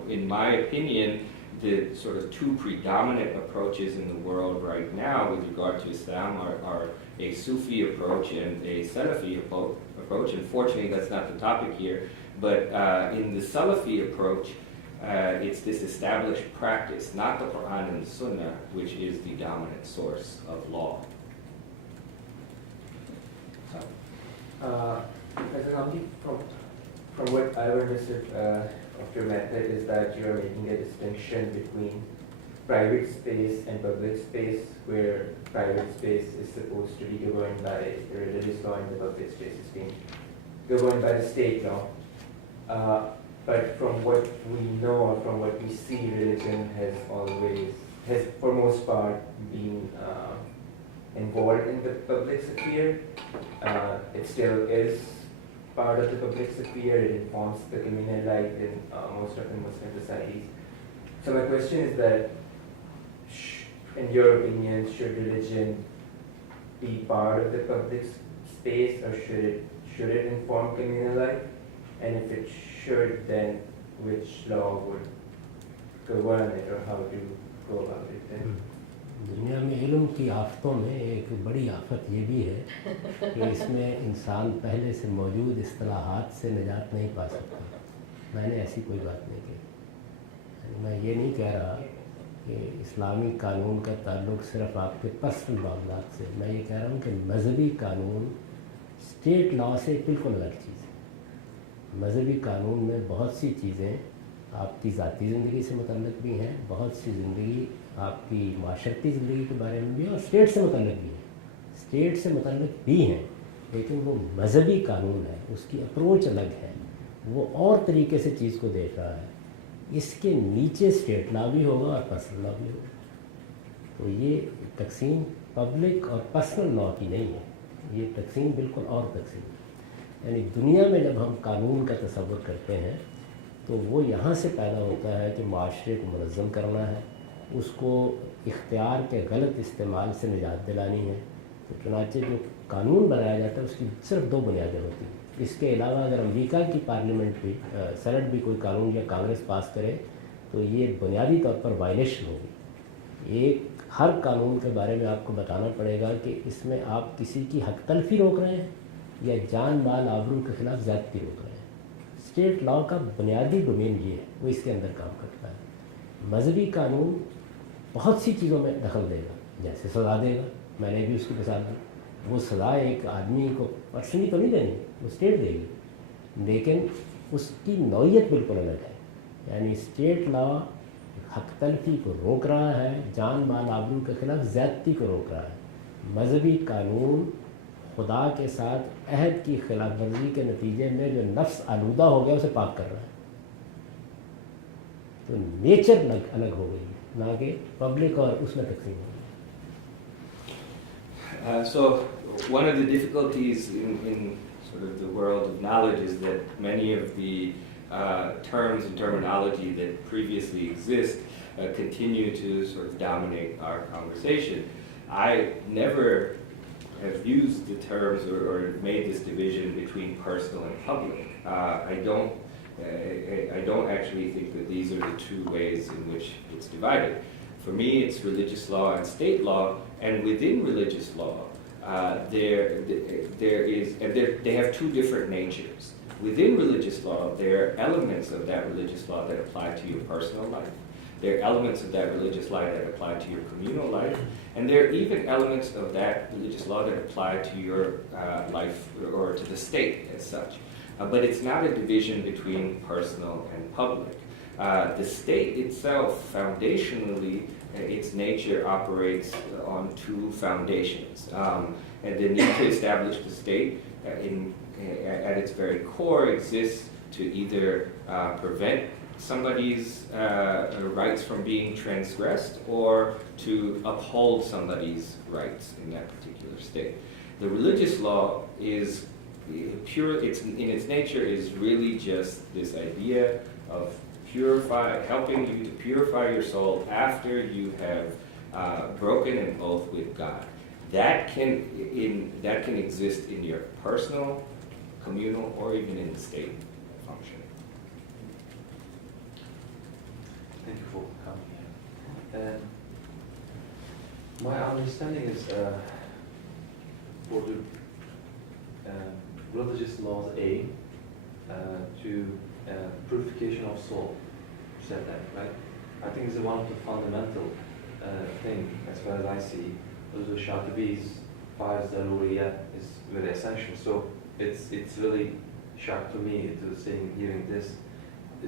in my opinion, the sort of two predominant approaches in the world right now with regard to Islam are a Sufi approach and a Salafi approach. Unfortunately, that's not the topic here, but in the Salafi approach, it's this established practice, not the Quran and the Sunnah, which is the dominant source of law. From what I've understood of your method is that you are making a distinction between private space and public space, where private space is supposed to be governed by the religious law and the public space is being governed by the state law. But from what we know or from what we see, religion has for most part been involved in the public sphere. It still is part of the public sphere. It informs the communal life in most of the Muslim societies. So my question is that, in your opinion, should religion be part of the public space, or should it inform communal life? And if it should, then which law would govern it, or how to go about it then? दुनिया में इल्म की आफतों में एक बड़ी आफत ये भी है कि इसमें इंसान पहले से मौजूद इस्तिलाहात से निजात नहीं पा सकता। मैंने ऐसी कोई बात नहीं की। मैं ये नहीं कह रहा कि इस्लामी कानून का ताल्लुक़ सिर्फ़ आपके पर्सनल मामलात से। मैं ये कह रहा हूँ कि मज़हबी कानून स्टेट लॉ से बिल्कुल अलग चीज़ है। मज़हबी कानून में बहुत सी चीज़ें आपकी ज़ाती ज़िंदगी से मुतल्लिक़ भी हैं, बहुत सी ज़िंदगी आपकी माशरती ज़िंदगी के बारे में भी है, और स्टेट से मुतल्लिक़ भी है। स्टेट से मुतल्लिक़ भी हैं, लेकिन वो मज़हबी कानून है, उसकी अप्रोच अलग है, वो और तरीके से चीज़ को देख रहा है। इसके नीचे स्टेट लॉ भी होगा और पर्सनल लॉ भी होगा। तो ये तकसीम पब्लिक और पर्सनल लॉ की नहीं है, ये तकसीम बिल्कुल और तकसीम है। यानी दुनिया में जब हम कानून का तसव्वुर करते हैं तो वो यहाँ से पैदा होता है कि माशरे को मुनज़्ज़म करना है, उसको इख्तियार के गलत इस्तेमाल से निजात दिलानी है। तो चुनांचे जो कानून बनाया जाता है उसकी सिर्फ दो बुनियादें होती हैं। इसके अलावा अगर अमेरिका की पार्लियामेंट भी सेनेट भी कोई कानून या कांग्रेस पास करे तो ये बुनियादी तौर पर वायलेशन होगी। एक हर कानून के बारे में आपको बताना पड़ेगा कि इसमें आप किसी की हक तलफी रोक रहे हैं या जान माल आबरू के ख़िलाफ़ ज़्यादती रोक रहे हैं। स्टेट लॉ का बुनियादी डोमेन ये है, वो इसके अंदर काम करता है। मज़हबी कानून बहुत सी चीज़ों में दखल देगा, जैसे सज़ा देगा। मैंने भी उसकी मिसाल दी, वो सज़ा एक आदमी को पर्सनली तो नहीं देनी, वो स्टेट देगी, लेकिन उसकी नौइयत बिल्कुल अलग है। यानी स्टेट लॉ हक तलफी को रोक रहा है, जान माल आबरू के ख़िलाफ़ ज़्यादती को रोक रहा है। मज़हबी कानून खुदा के साथ अहद की खिलाफ वर्जी के नतीजे में जो नफ्स आलूदा हो गया उसे पाक कर रहा है। तो नेचर अलग हो गई, ना कि पब्लिक और उसमें तकसीम हो गई। So one of the difficulties in sort of the world of knowledge is that many of the terms and terminology that previously exist continue to sort of dominate our conversation. I never have used the terms or made this division between personal and public. I don't actually think that these are the two ways in which it's divided. For me, it's religious law and state law, and within religious law, they have two different natures. Within religious law, there are elements of that religious law that apply to your personal life. There are elements of that religious life that apply to your communal life, and there are even elements of that religious law that apply to your life or to the state as such. But it's not a division between personal and public. The state itself, foundationally, its nature operates on two foundations. And the need to establish the state at its very core exists to either prevent somebody's rights from being transgressed or to uphold somebody's rights in that particular state. The religious law is pure, in its nature is really just this idea of helping you to purify your soul after you have broken an oath with God. That can exist in your personal, communal, or even in the state function. Thank you for coming here. My understanding is for the religious laws aim to purification of soul. You said that, right? I think it's one of the fundamental thing as far as I see. The Shatibi's 5 Zaruriya is very essential. So it's really shocked to me to hearing this.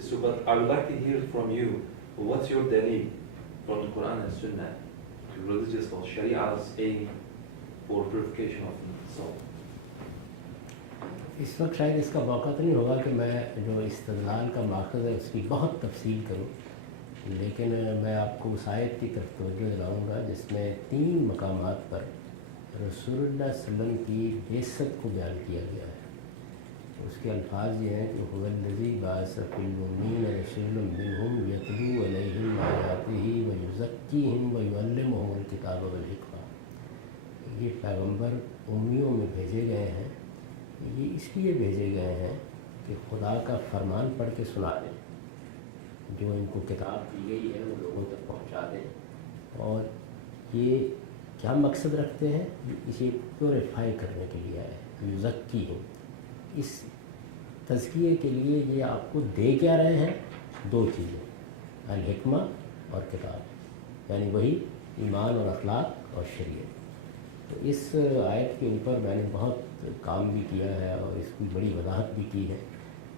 So, but I would like to hear from you. What's your dalil from the Quran and Sunnah to religious law, Shari'a's aim for purification of the soul? इस वक्त शायद इसका मौका तो नहीं होगा कि मैं जो इस्तिदलाल का माखज़ है उसकी बहुत तफसील करूं, लेकिन मैं आपको उस आयत की तरफ तवज्जो दिलाऊंगा जिसमें 3 मकामात पर रसूलुल्लाह सल्लल्लाहु अलैहि वसल्लम की बेइज्जत को बयान किया गया है। उसके अल्फाज ये हैं कि हुवल्लज़ी बअसा फ़िल उम्मीयीना रसूलन मिनहुम यतलू अलैहिम आयातिही व युज़क्कीहिम व युअल्लिमुहुमुल किताब वल हिकमा। ये पैगंबर उम्मियों में भेजे गए हैं, ये इसलिए भेजे गए हैं कि खुदा का फरमान पढ़ के सुना दें, जो इनको किताब दी गई है वो लोगों तक पहुंचा दें। और ये क्या मकसद रखते हैं, इसे प्योरीफाई करने के लिए है। युज़क्की है, इस तज़किये के लिए ये आपको दे क्या रहे हैं, दो चीज़ें, अल हिकमा और किताब, यानी वही ईमान और अखलाक और शरीयत। तो इस आयत के ऊपर मैंने बहुत काम भी किया है और इसकी बड़ी वजाहत भी की है,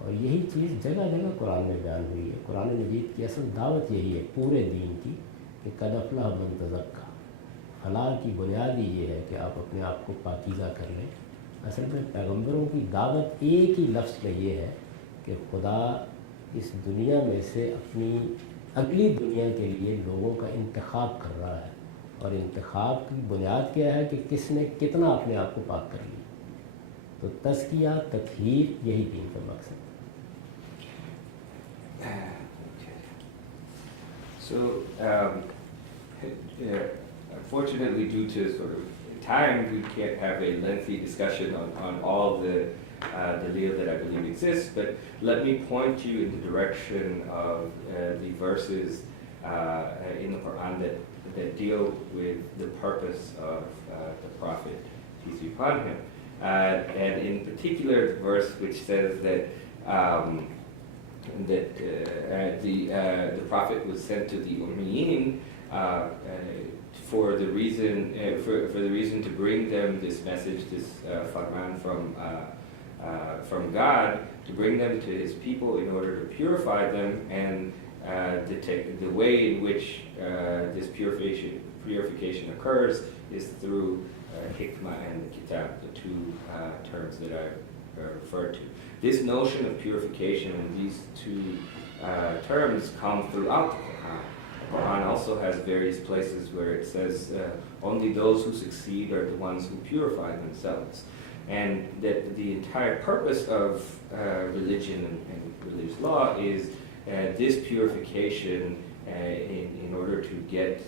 और यही चीज़ जगह जगह कुरान में बयान हुई है। कुरान मजीद की असल दावत यही है पूरे दीन की कि क़द अफ़लह मन तज़क्का। फलाह की बुनियादी ये है कि आप अपने आप को पाकीज़ा कर लें। असल में पैगंबरों की दावत एक ही लफ्ज़ में ये है कि खुदा इस दुनिया में से अपनी अगली दुनिया के लिए लोगों का इंतखाब कर रहा है, और इंतखाब की बुनियाद क्या है कि किसने कितना अपने आप को पाक कर लिया। तो तज़किया, तत्हीर, यही दीन का मकसद है। So, unfortunately, due to sort of time, we can't have a lengthy discussion on all the dalil that I believe exists, but let me point you in the direction of the verses in the Quran that deal with the purpose of the Prophet, peace be upon him. And in particular, the verse which says that the Prophet was sent to the Ummiyyin for the reason to bring them this message, this farman from God, to bring them to His people in order to purify them, and the way in which this purification occurs is through hikmah and the kitab, the two terms that I referred to. This notion of purification and these two terms come throughout the Quran. The Quran also has various places where it says only those who succeed are the ones who purify themselves. And that the entire purpose of religion and religious law is this purification in order to get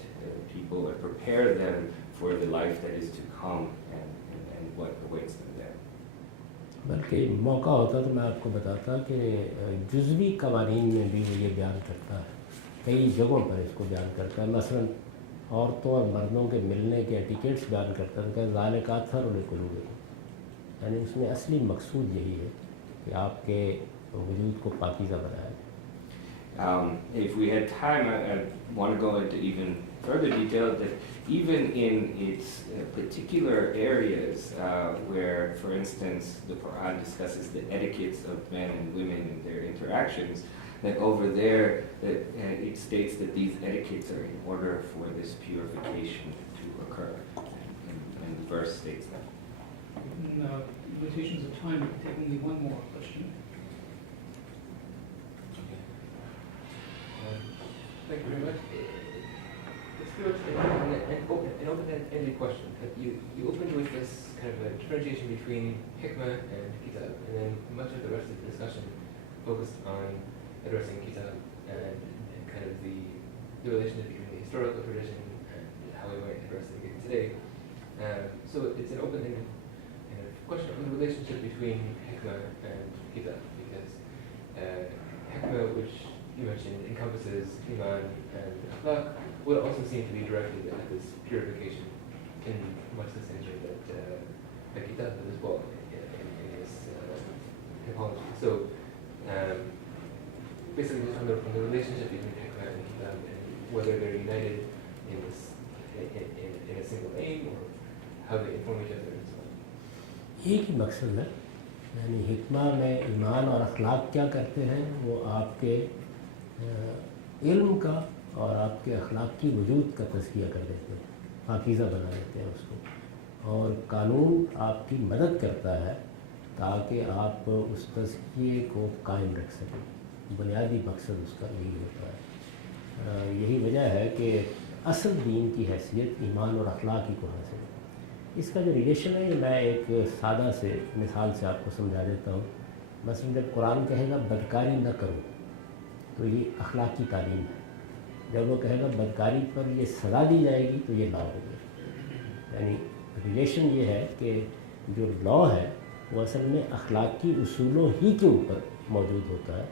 people and prepare them for the life that is to come and what awaits them there. बल्कि मौका होता तो मैं आपको बताता कि जुज़वी कवानीन में भी वो ये बयान करता है, कई जगहों पर इसको बयान करता है। मसलन औरतों और मर्दों के मिलने के एटिकेट्स बयान करता है, तो ज़ालिका अत्हर लिक़ुलूबिकुम, यानी उसमें असली मकसूद यही है कि आपके वजूद को पाकीज़ा बनाया। If we had time, I want to go into even further detail that even in its particular areas where, for instance, the Quran discusses the etiquettes of men and women and their interactions, that over there it states that these etiquettes are in order for this purification to occur, and the verse states that. In limitations of time, we can take only one more question. Thank you very much. Let's go to an open-ended question. You opened with this kind of a differentiation between hikmah and kitab, and then much of the rest of the discussion focused on addressing kitab and kind of the relationship between the historical tradition and how we might address it again today. So it's an open-ended kind of question on the relationship between hikmah and kitab, because hikmah, which you mentioned, encompasses iman and akhlaq, would also seem to be directed at this purification in much the same way that the kitab does as well in this typology. So basically just from the relationship between hikmah and kitab and whether they're united in a single aim or how they inform each other and so on. एक ही मकसद है, यानी हिकमा में ईमान और अखलाक क्या करते हैं, वो आपके इल्म का और आपके अखलाकी वजूद का तज़किया कर देते हैं, पाकीज़ा बना देते हैं उसको, और कानून आपकी मदद करता है ताकि आप उस तज़किये को कायम रख सकें। बुनियादी मकसद उसका यही होता है। यही वजह है कि असल दीन की हैसियत ईमान और अखलाक ही को हासिल है। इसका जो रिलेशन है ये मैं एक सादा से मिसाल से आपको समझा देता हूँ। मसलन जब कुरान कहेगा बदकारी न करो तो ये अखलाकी तालीम है, जब वो कहेगा बदकारी पर ये सज़ा दी जाएगी तो ये लॉ हो गया। यानी रिलेशन ये है कि जो लॉ है वो असल में अखलाकी उसूलों ही के ऊपर मौजूद होता है,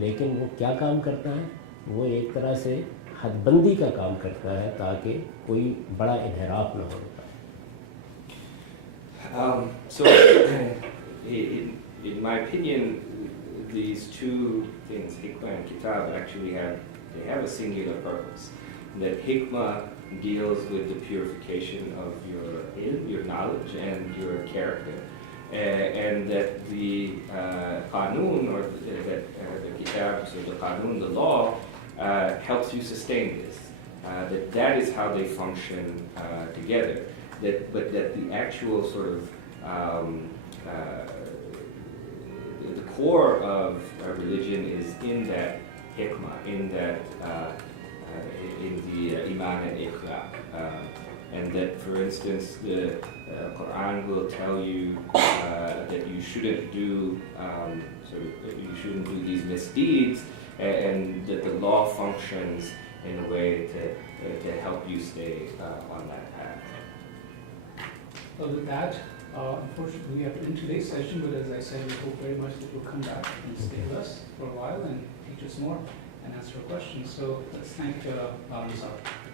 लेकिन वो क्या काम करता है, वो एक तरह से हदबंदी का काम करता है ताकि कोई बड़ा इन्हिराफ न हो पाए। So, in my opinion, these two things, hikmah and kitab, actually have a singular purpose. That hikmah deals with the purification of your ilm, your knowledge, and your character, and that the qanun, or the kitabs, or the qanun, the law, helps you sustain this. That is how they function together. But that the actual sort of the core of religion is in that hikmah, in that in the iman and ikhlaq, and that, for instance, the Quran will tell you that you shouldn't do you shouldn't do these misdeeds, and that the law functions in a way to help you stay on that path. Well, with that, unfortunately, we have to end today's session, but as I said, we hope very much that you'll come back and stay with us for a while and teach us more and answer questions. So let's thank Alam Sahib.